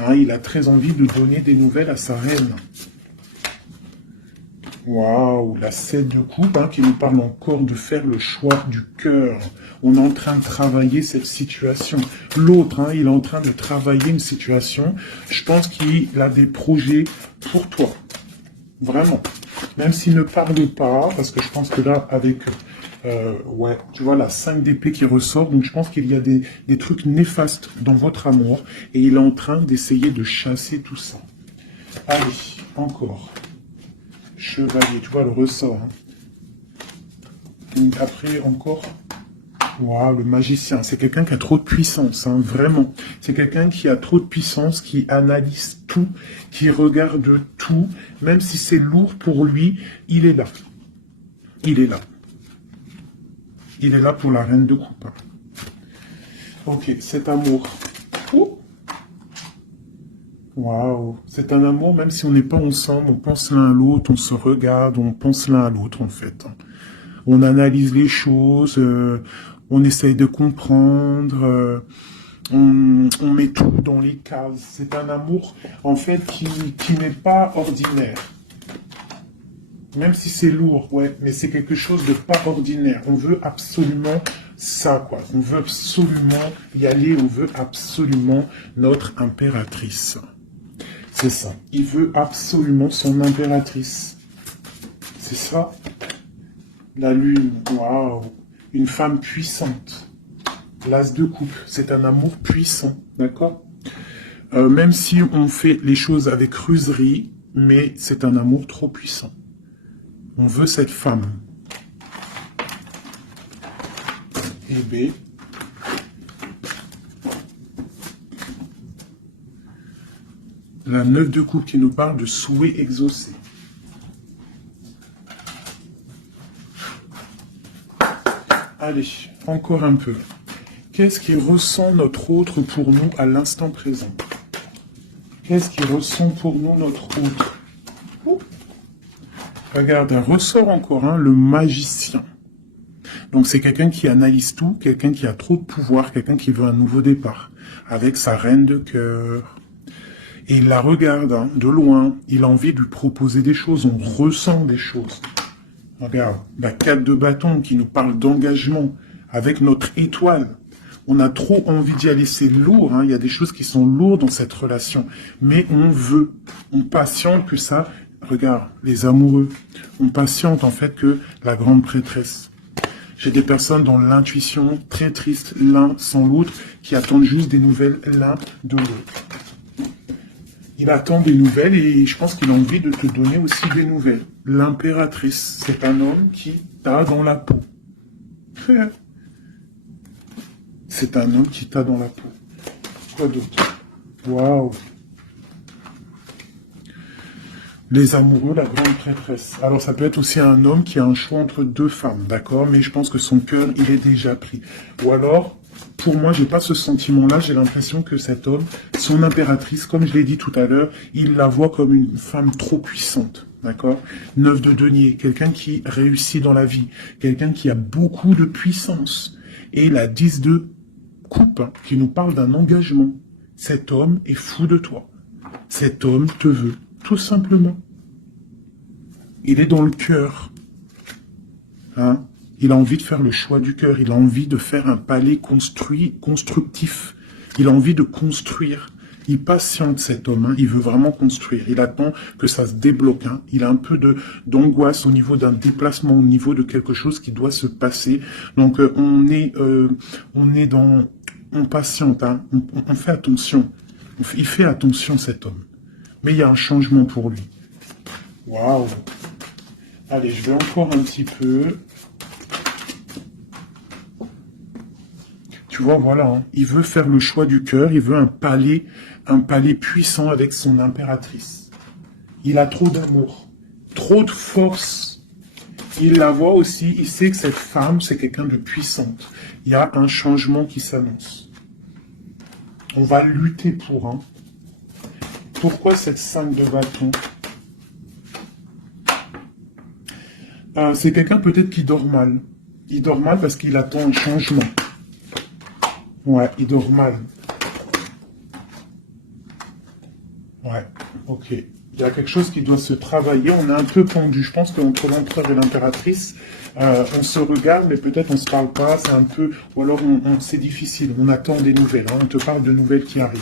Hein, il a très envie de donner des nouvelles à sa reine. Waouh, la 7 de coupe, hein, qui nous parle encore de faire le choix du cœur. On est en train de travailler cette situation. L'autre, hein, il est en train de travailler une situation. Je pense qu'il a des projets pour toi. Vraiment. Même s'il ne parle pas, parce que je pense que là, avec... ouais, tu vois la 5 d'épée qui ressort, donc je pense qu'il y a des trucs néfastes dans votre amour, et il est en train d'essayer de chasser tout ça. Allez, encore. Chevalier, tu vois le ressort. Hein. Donc après, encore... Waouh, le magicien, c'est quelqu'un qui a trop de puissance, hein, vraiment. C'est quelqu'un qui a trop de puissance, qui analyse tout, qui regarde tout, même si c'est lourd pour lui, il est là. Il est là. Il est là pour la reine de coupe. Ok, cet amour. Waouh, c'est un amour, même si on n'est pas ensemble, on pense l'un à l'autre, on se regarde, on pense l'un à l'autre, en fait. On analyse les choses, on essaye de comprendre, on met tout dans les cases. C'est un amour, en fait, qui n'est pas ordinaire. Même si c'est lourd, ouais, mais c'est quelque chose de pas ordinaire. On veut absolument ça, quoi. On veut absolument y aller, on veut absolument notre impératrice. C'est ça. Il veut absolument son impératrice. C'est ça. La lune, waouh. Une femme puissante. L'as de coupe, c'est un amour puissant, d'accord? Même si on fait les choses avec ruserie, mais c'est un amour trop puissant. On veut cette femme. Et B. La 9 de coupe qui nous parle de souhait exaucé. Allez, encore un peu. Qu'est-ce qui ressent notre autre pour nous à l'instant présent? Qu'est-ce qui ressent pour nous notre autre? Regarde, un ressort encore, hein, le magicien. Donc c'est quelqu'un qui analyse tout, quelqu'un qui a trop de pouvoir, quelqu'un qui veut un nouveau départ, avec sa reine de cœur. Et il la regarde, hein, de loin, il a envie de lui proposer des choses, on ressent des choses. Regarde, la 4 de bâton qui nous parle d'engagement, avec notre étoile. On a trop envie d'y aller, c'est lourd, hein, il y a des choses qui sont lourdes dans cette relation. Mais on veut, on patiente que ça... Regarde, les amoureux, on patiente en fait que la grande prêtresse. J'ai des personnes dans l'intuition très triste, l'un sans l'autre, qui attendent juste des nouvelles l'un de l'autre. Il attend des nouvelles et je pense qu'il a envie de te donner aussi des nouvelles. L'impératrice, c'est un homme qui t'a dans la peau. C'est un homme qui t'a dans la peau. Quoi d'autre? Waouh! Les amoureux, la grande prêtresse. Alors, ça peut être aussi un homme qui a un choix entre deux femmes, d'accord? Mais je pense que son cœur, il est déjà pris. Ou alors, pour moi, j'ai pas ce sentiment-là. J'ai l'impression que cet homme, son impératrice, comme je l'ai dit tout à l'heure, il la voit comme une femme trop puissante. D'accord? 9 de denier, quelqu'un qui réussit dans la vie, quelqu'un qui a beaucoup de puissance. Et la 10 de coupe, hein, qui nous parle d'un engagement. Cet homme est fou de toi. Cet homme te veut, tout simplement. Il est dans le cœur. Hein? Il a envie de faire le choix du cœur. Il a envie de faire un palais constructif. Il a envie de construire. Il patiente, cet homme. Hein. Il veut vraiment construire. Il attend que ça se débloque. Hein. Il a un peu d'angoisse au niveau d'un déplacement, au niveau de quelque chose qui doit se passer. Donc, on patiente. Hein. On fait attention. Il fait attention, cet homme. Mais il y a un changement pour lui. Waouh! Allez, je vais encore un petit peu. Tu vois, voilà, hein. Il veut faire le choix du cœur, il veut un palais puissant avec son impératrice. Il a trop d'amour, trop de force. Il la voit aussi, il sait que cette femme, c'est quelqu'un de puissante. Il y a un changement qui s'annonce. On va lutter pour, hein. Pourquoi cette 5 de bâton? C'est quelqu'un peut-être qui dort mal. Il dort mal parce qu'il attend un changement. Ouais, il dort mal. Ouais, ok. Il y a quelque chose qui doit se travailler. On est un peu pendu. Je pense qu'entre l'empereur et l'impératrice, on se regarde, mais peut-être on se parle pas. C'est un peu... Ou alors, c'est difficile. On attend des nouvelles. Hein. On te parle de nouvelles qui arrivent.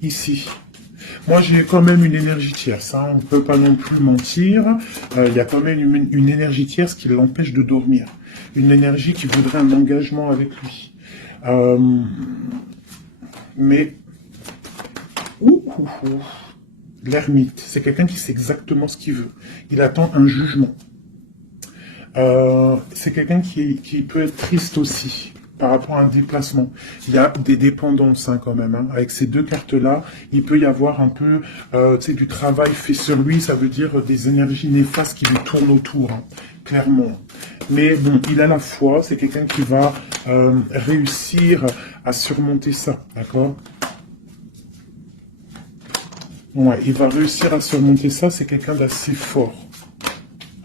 Ici. Moi, j'ai quand même une énergie tierce. Hein. On ne peut pas non plus mentir. Il y a quand même une énergie tierce qui l'empêche de dormir. Une énergie qui voudrait un engagement avec lui. Mais... L'ermite, c'est quelqu'un qui sait exactement ce qu'il veut. Il attend un jugement. C'est quelqu'un qui peut être triste aussi par rapport à un déplacement. Il y a des dépendances hein, quand même. Hein. Avec ces deux cartes-là, il peut y avoir un peu du travail fait sur lui. Ça veut dire des énergies néfastes qui lui tournent autour, hein, clairement. Mais bon, il a la foi. C'est quelqu'un qui va réussir à surmonter ça, d'accord ? Ouais, il va réussir à surmonter ça. C'est quelqu'un d'assez fort.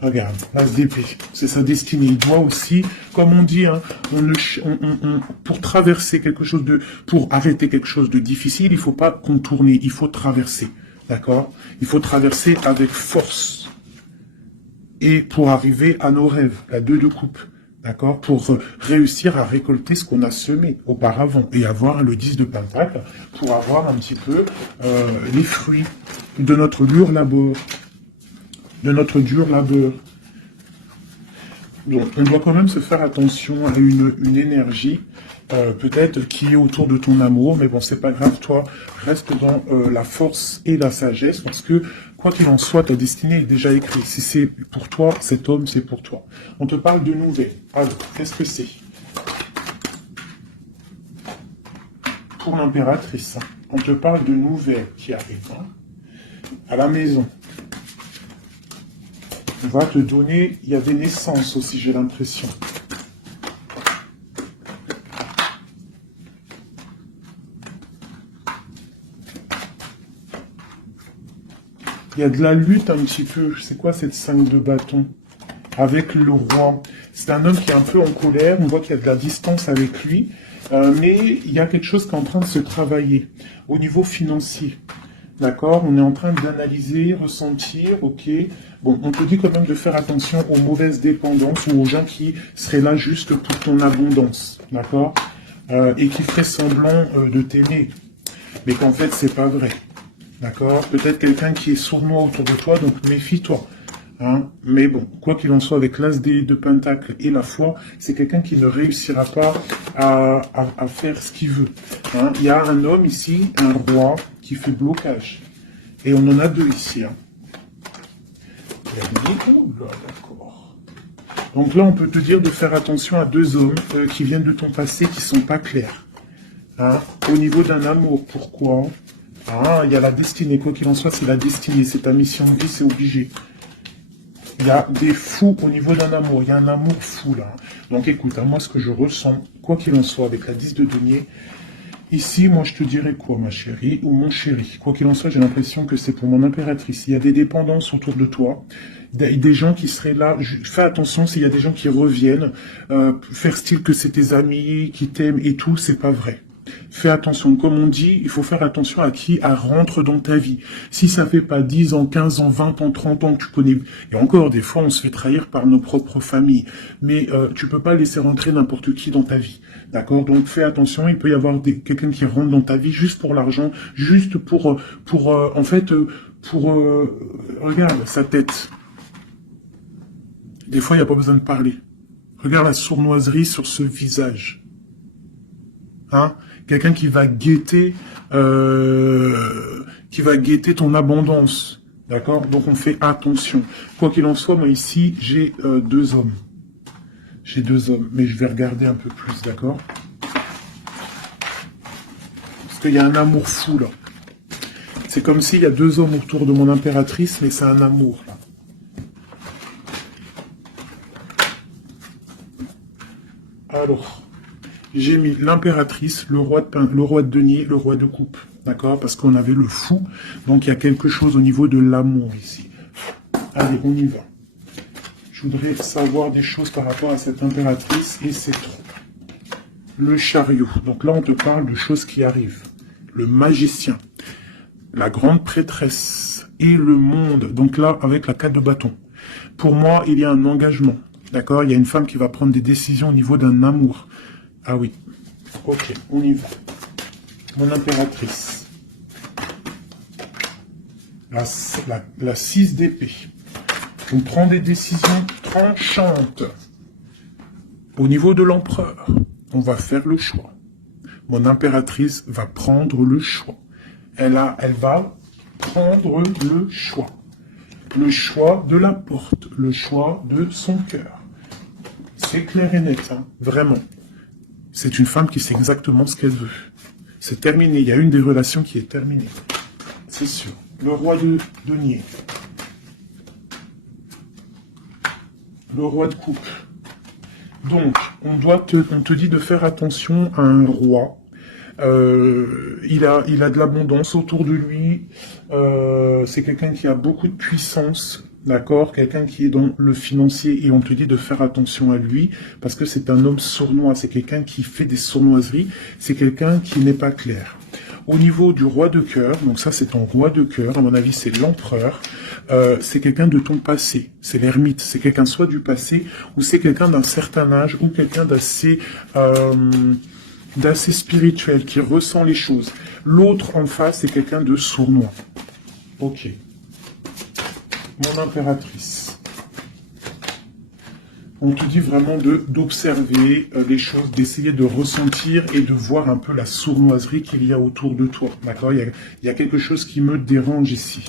Regarde, l'as d'épée, c'est sa destinée. Il doit aussi, comme on dit, hein, pour traverser quelque chose pour arrêter quelque chose de difficile, il ne faut pas contourner, il faut traverser, d'accord? Il faut traverser avec force. Et pour arriver à nos rêves, la 2 de coupe, d'accord? Pour réussir à récolter ce qu'on a semé auparavant et avoir le 10 de pentacle pour avoir un petit peu les fruits de notre dur labeur. Donc, on doit quand même se faire attention à une énergie, peut-être qui est autour de ton amour, mais bon, c'est pas grave, toi, reste dans la force et la sagesse, parce que, quoi qu'il en soit, ta destinée est déjà écrite. Si c'est pour toi, cet homme, c'est pour toi. On te parle de nouvelles. Alors, qu'est-ce que c'est? Pour l'impératrice, hein, on te parle de nouvelles qui arrivent, hein, à la maison. On va te donner, il y a des naissances aussi, j'ai l'impression. Il y a de la lutte un petit peu. C'est quoi cette 5 de bâton? Avec le roi. C'est un homme qui est un peu en colère. On voit qu'il y a de la distance avec lui. Mais il y a quelque chose qui est en train de se travailler au niveau financier. D'accord? On est en train d'analyser, ressentir, ok. Bon, on te dit quand même de faire attention aux mauvaises dépendances ou aux gens qui seraient là juste pour ton abondance. D'accord? Et qui feraient semblant de t'aimer. Mais qu'en fait, c'est pas vrai. D'accord? Peut-être quelqu'un qui est sournois autour de toi, donc méfie-toi. Hein? Mais bon, quoi qu'il en soit, avec l'as de pentacle et la foi, c'est quelqu'un qui ne réussira pas à faire ce qu'il veut. Hein? Il y a un homme ici, un roi, qui fait blocage. Et on en a deux ici. Hein. D'accord. Donc là, on peut te dire de faire attention à deux hommes qui viennent de ton passé, qui sont pas clairs. Hein? Au niveau d'un amour, pourquoi? Ah, il y a la destinée. Quoi qu'il en soit, c'est la destinée. C'est ta mission de vie, c'est obligé. Il y a des fous au niveau d'un amour. Il y a un amour fou, là. Donc, écoute, moi, ce que je ressens, quoi qu'il en soit, avec la 10 de denier, ici, moi, je te dirais quoi, ma chérie, ou mon chéri? Quoi qu'il en soit, j'ai l'impression que c'est pour mon impératrice. Il y a des dépendances autour de toi. Des gens qui seraient là. Fais attention s'il y a des gens qui reviennent. Faire style que c'est tes amis, qui t'aiment et tout, c'est pas vrai. Fais attention, comme on dit, il faut faire attention à qui rentre dans ta vie. Si ça fait pas 10 ans, 15 ans, 20 ans, 30 ans que tu connais, et encore des fois on se fait trahir par nos propres familles, mais tu peux pas laisser rentrer n'importe qui dans ta vie, d'accord? Donc fais attention, il peut y avoir quelqu'un qui rentre dans ta vie juste pour l'argent, juste pour regarde sa tête. Des fois il n'y a pas besoin de parler. Regarde la sournoiserie sur ce visage. Hein? Quelqu'un qui va guetter ton abondance, d'accord? Donc on fait attention. Quoi qu'il en soit, moi ici j'ai 2 hommes. J'ai 2 hommes, mais je vais regarder un peu plus, d'accord? Parce qu'il y a un amour fou là. C'est comme s'il y a 2 hommes autour de mon impératrice, mais c'est un amour là. Alors. J'ai mis l'impératrice, le roi de denier, le roi de coupe. D'accord? Parce qu'on avait le fou. Donc il y a quelque chose au niveau de l'amour ici. Allez, on y va. Je voudrais savoir des choses par rapport à cette impératrice et c'est trop. Le chariot. Donc là, on te parle de choses qui arrivent. Le magicien. La grande prêtresse. Et le monde. Donc là, avec la 4 de bâton. Pour moi, il y a un engagement. D'accord? Il y a une femme qui va prendre des décisions au niveau d'un amour. Ah oui, ok, on y va. Mon impératrice. La 6 d'épée. On prend des décisions tranchantes. Au niveau de l'empereur, on va faire le choix. Mon impératrice va prendre le choix. Elle va prendre le choix. Le choix de la porte, le choix de son cœur. C'est clair et net, hein, vraiment. C'est une femme qui sait exactement ce qu'elle veut. C'est terminé. Il y a une des relations qui est terminée. C'est sûr. Le roi de denier. Le roi de coupe. Donc, on te dit de faire attention à un roi. Il a de l'abondance autour de lui. C'est quelqu'un qui a beaucoup de puissance. D'accord? Quelqu'un qui est dans le financier et on te dit de faire attention à lui parce que c'est un homme sournois, c'est quelqu'un qui fait des sournoiseries, c'est quelqu'un qui n'est pas clair. Au niveau du roi de cœur, donc ça c'est ton roi de cœur, à mon avis c'est l'empereur, c'est quelqu'un de ton passé, c'est l'ermite, c'est quelqu'un soit du passé ou c'est quelqu'un d'un certain âge ou quelqu'un d'assez spirituel, qui ressent les choses. L'autre en face c'est quelqu'un de sournois. Ok. Mon impératrice. On te dit vraiment d'observer les choses, d'essayer de ressentir et de voir un peu la sournoiserie qu'il y a autour de toi. D'accord? Il y a quelque chose qui me dérange ici.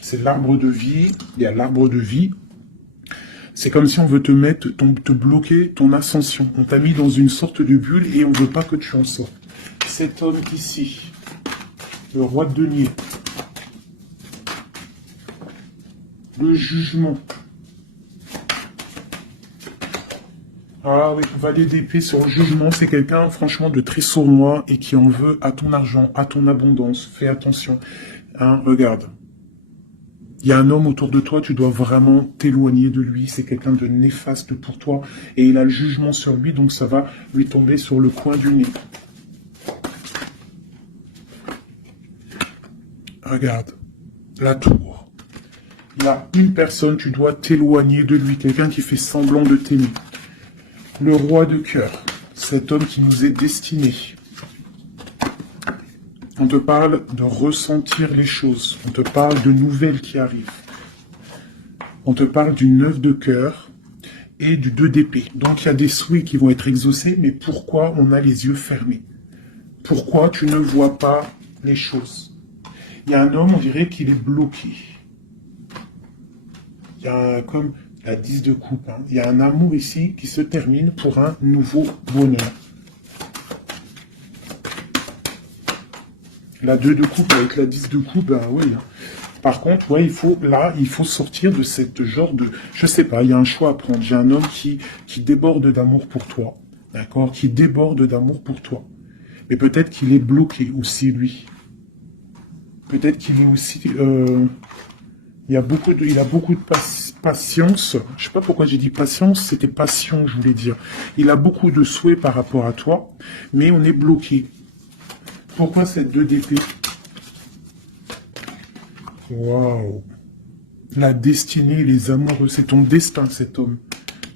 C'est l'arbre de vie. Il y a l'arbre de vie. C'est comme si on veut te bloquer ton ascension. On t'a mis dans une sorte de bulle et on ne veut pas que tu en sortes. Cet homme ici, le roi de denier. Le jugement. Ah oui, valet d'épée sur le jugement, c'est quelqu'un franchement de très sournois et qui en veut à ton argent, à ton abondance. Fais attention. Hein, regarde. Il y a un homme autour de toi, tu dois vraiment t'éloigner de lui. C'est quelqu'un de néfaste pour toi. Et il a le jugement sur lui, donc ça va lui tomber sur le coin du nez. Regarde. La tour. Il y a une personne, tu dois t'éloigner de lui. Quelqu'un qui fait semblant de t'aimer. Le roi de cœur. Cet homme qui nous est destiné. On te parle de ressentir les choses. On te parle de nouvelles qui arrivent. On te parle du 9 de cœur et du 2 d'épée. Donc il y a des souhaits qui vont être exaucés, mais pourquoi on a les yeux fermés? Pourquoi tu ne vois pas les choses? Il y a un homme, on dirait qu'il est bloqué. Il y a comme la 10 de coupe. Hein. Il y a un amour ici qui se termine pour un nouveau bonheur. La 2 de coupe avec la 10 de coupe, ben oui. Hein. Par contre, ouais, il faut sortir de cette genre de, je sais pas, il y a un choix à prendre. J'ai un homme qui déborde d'amour pour toi, d'accord, qui déborde d'amour pour toi. Mais peut-être qu'il est bloqué aussi, lui. Peut-être qu'il est aussi, il a beaucoup de patience. Je sais pas pourquoi j'ai dit patience, c'était passion, je voulais dire. Il a beaucoup de souhaits par rapport à toi, mais on est bloqué. Pourquoi cette 2 d'épée? Waouh. La destinée, les amoureux, c'est ton destin, cet homme.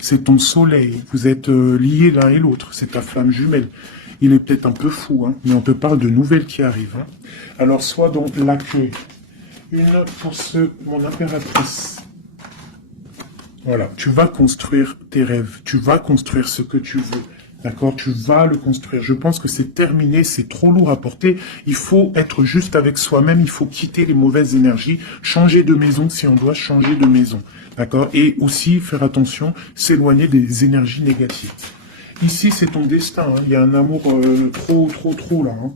C'est ton soleil. Vous êtes liés l'un et l'autre. C'est ta flamme jumelle. Il est peut-être un peu fou, hein, mais on te parle de nouvelles qui arrivent. Hein. Alors, sois donc l'accueil. Une pour mon impératrice. Voilà, tu vas construire tes rêves. Tu vas construire ce que tu veux. D'accord, tu vas le construire. Je pense que c'est terminé, c'est trop lourd à porter. Il faut être juste avec soi-même, il faut quitter les mauvaises énergies, changer de maison si on doit changer de maison. D'accord, et aussi faire attention, s'éloigner des énergies négatives. Ici, c'est ton destin. Hein. Il y a un amour trop là. Hein.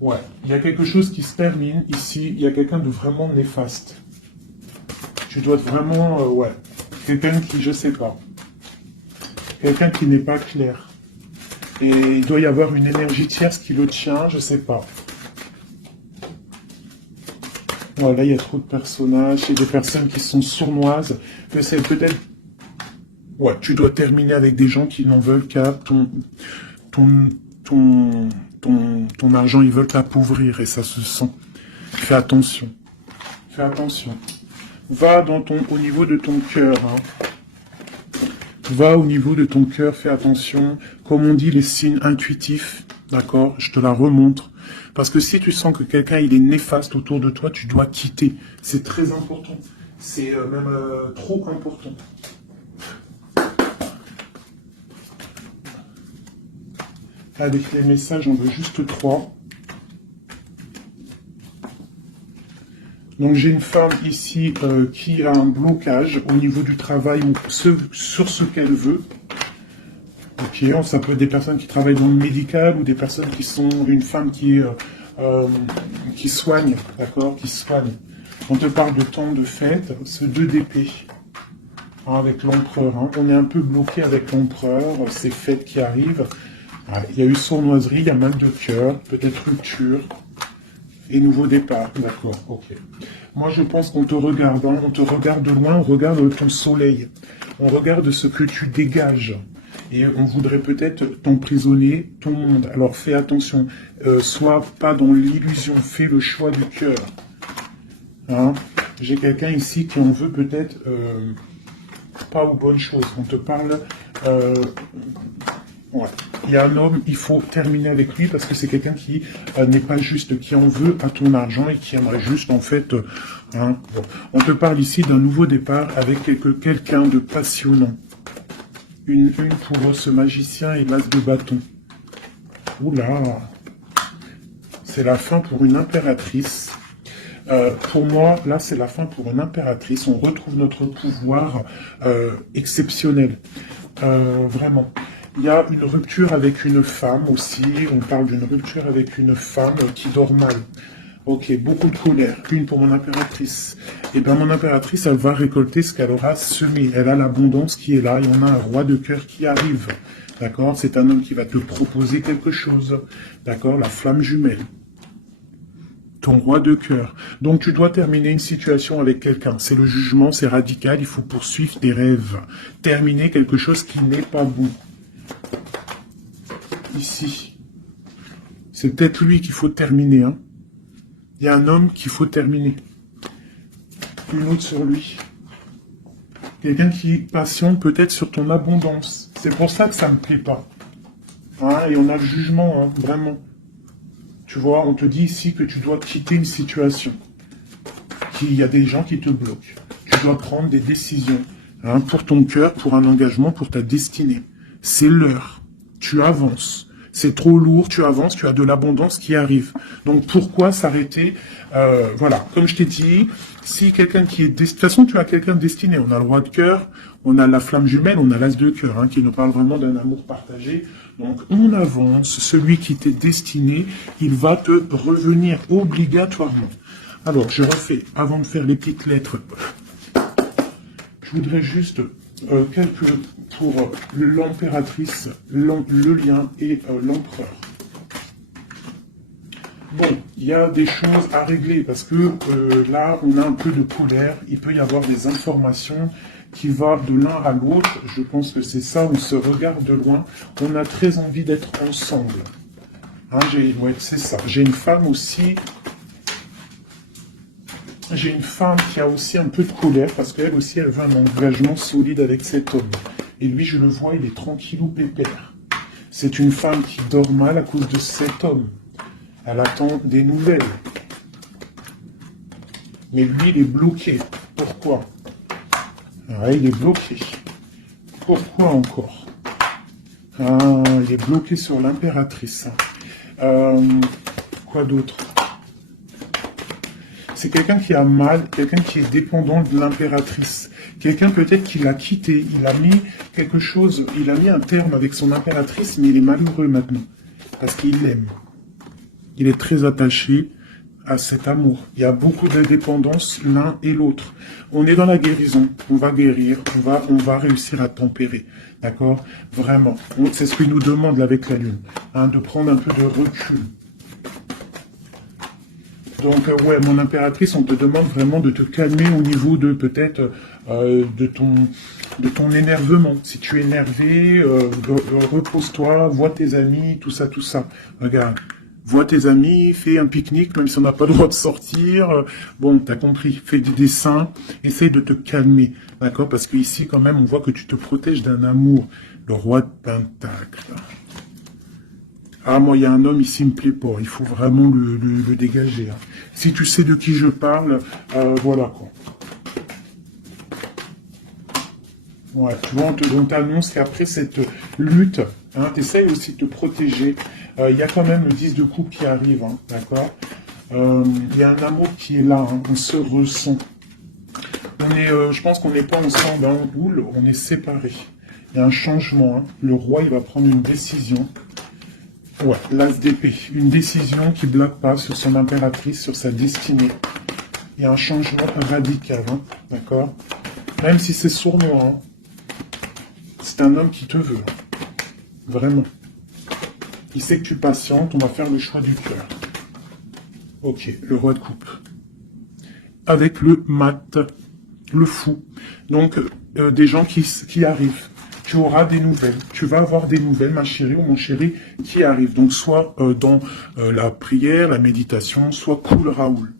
Ouais, il y a quelque chose qui se termine ici. Il y a quelqu'un de vraiment néfaste. Tu dois être vraiment, ouais, quelqu'un qui, je sais pas. Quelqu'un qui n'est pas clair. Et il doit y avoir une énergie tierce qui le tient, je sais pas. Voilà, il y a trop de personnages, il y a des personnes qui sont sournoises, que c'est peut-être... Ouais, tu dois terminer avec des gens qui n'en veulent qu'à ton argent, ils veulent t'appauvrir et ça se sent. Fais attention. Fais attention. Va au niveau de ton cœur, hein. Va au niveau de ton cœur, fais attention. Comme on dit, les signes intuitifs, d'accord, je te la remontre. Parce que si tu sens que quelqu'un il est néfaste autour de toi, tu dois quitter. C'est très important. C'est même trop important. Avec les messages, on veut juste 3. Donc j'ai une femme ici qui a un blocage au niveau du travail ou sur ce qu'elle veut. Ok, ça peut être des personnes qui travaillent dans le médical ou des personnes qui sont une femme qui soigne, d'accord, qui soigne. On te parle de temps de fête, ce 2 d'épée, hein, avec l'empereur. Hein. On est un peu bloqué avec l'empereur, ces fêtes qui arrivent. Ah, il y a eu sournoiserie, il y a mal de cœur, peut-être rupture. Et nouveau départ, d'accord, ok. Moi, je pense qu'on te regarde, hein, on te regarde de loin, on regarde ton soleil, on regarde ce que tu dégages. Et on voudrait peut-être t'emprisonner, ton monde. Alors fais attention, sois pas dans l'illusion, fais le choix du cœur. Hein. J'ai quelqu'un ici qui en veut peut-être pas aux bonnes choses. On te parle... ouais. Il y a un homme, il faut terminer avec lui parce que c'est quelqu'un qui n'est pas juste, qui en veut à ton argent et qui aimerait juste, en fait... hein, bon. On te parle ici d'un nouveau départ avec quelqu'un de passionnant. Une pour ce magicien et l'as de bâton. Oula, c'est la fin pour une impératrice. Pour moi, là, c'est la fin pour une impératrice. On retrouve notre pouvoir exceptionnel. Vraiment. Il y a une rupture avec une femme aussi. On parle d'une rupture avec une femme qui dort mal. Ok, beaucoup de colère. Une pour mon impératrice. Et bien, mon impératrice, elle va récolter ce qu'elle aura semé. Elle a l'abondance qui est là. Et on a un roi de cœur qui arrive. D'accord? C'est un homme qui va te proposer quelque chose. D'accord? La flamme jumelle. Ton roi de cœur. Donc, tu dois terminer une situation avec quelqu'un. C'est le jugement, c'est radical. Il faut poursuivre tes rêves. Terminer quelque chose qui n'est pas bon. Ici. C'est peut-être lui qu'il faut terminer, hein. Il y a un homme qu'il faut terminer. Une autre sur lui. Quelqu'un qui passionne peut-être sur ton abondance. C'est pour ça que ça ne me plaît pas. Hein, et on a le jugement, hein, vraiment. Tu vois, on te dit ici que tu dois quitter une situation. Qu'il y a des gens qui te bloquent. Tu dois prendre des décisions. Hein, pour ton cœur, pour un engagement, pour ta destinée. C'est l'heure. Tu avances. C'est trop lourd, tu avances, tu as de l'abondance qui arrive. Donc pourquoi s'arrêter? Voilà, comme je t'ai dit, si quelqu'un qui est... De toute façon, tu as quelqu'un destiné. On a le roi de cœur, on a la flamme jumelle, on a l'as de cœur, hein, qui nous parle vraiment d'un amour partagé. Donc, on avance, celui qui t'est destiné, il va te revenir obligatoirement. Alors, je refais, avant de faire les petites lettres, je voudrais juste quelques pour l'impératrice, le lien et l'empereur. Bon, il y a des choses à régler parce que là, on a un peu de colère. Il peut y avoir des informations qui vont de l'un à l'autre. Je pense que c'est ça, on se regarde de loin. On a très envie d'être ensemble. Hein, ouais, c'est ça. J'ai une femme aussi. J'ai une femme qui a aussi un peu de colère parce qu'elle aussi, elle veut un engagement solide avec cet homme. Et lui, je le vois, il est tranquillou pépère. C'est une femme qui dort mal à cause de cet homme. Elle attend des nouvelles. Mais lui, il est bloqué. Pourquoi? Ouais, il est bloqué. Pourquoi encore? Ah, il est bloqué sur l'impératrice. Quoi d'autre? C'est quelqu'un qui a mal, quelqu'un qui est dépendant de l'impératrice. Quelqu'un peut-être qui l'a quitté. Il a mis quelque chose, il a mis un terme avec son impératrice, mais il est malheureux maintenant. Parce qu'il l'aime. Il est très attaché à cet amour. Il y a beaucoup d'indépendance l'un et l'autre. On est dans la guérison. On va guérir. On va réussir à tempérer. D'accord? Vraiment. C'est ce qu'il nous demande là, avec la Lune. Hein, de prendre un peu de recul. Donc, ouais, mon impératrice, on te demande vraiment de te calmer au niveau de peut-être de ton énervement. Si tu es énervé, repose-toi, vois tes amis, tout ça, tout ça. Regarde. Vois tes amis, fais un pique-nique, même si on n'a pas le droit de sortir. Bon, t'as compris, fais des dessins, essaye de te calmer, d'accord? Parce qu'ici, quand même, on voit que tu te protèges d'un amour. Le roi de Pentacle. Ah, moi, il y a un homme ici, il me plaît pas. Il faut vraiment le dégager. Hein. Si tu sais de qui je parle, voilà, quoi. Ouais, tu vois, on t'annonce qu'après cette lutte, hein, tu essayes aussi de te protéger. Il y a quand même le 10 de coupe qui arrive, hein, d'accord? Il y a un amour qui est là, hein, on se ressent. Je pense qu'on n'est pas ensemble hein, en boule, on est séparés. Il y a un changement, hein. Le roi, il va prendre une décision. Ouais, l'as d'épée. Une décision qui ne blague pas sur son impératrice, sur sa destinée. Il y a un changement radical, hein, d'accord? Même si c'est sournois, hein. C'est un homme qui te veut. Vraiment. Il sait que tu patientes, on va faire le choix du cœur. Ok, le roi de coupe. Avec le mat, le fou. Donc, des gens qui arrivent. Tu auras des nouvelles. Tu vas avoir des nouvelles, ma chérie ou mon chéri, qui arrivent. Donc, soit dans la prière, la méditation, soit cool Raoul.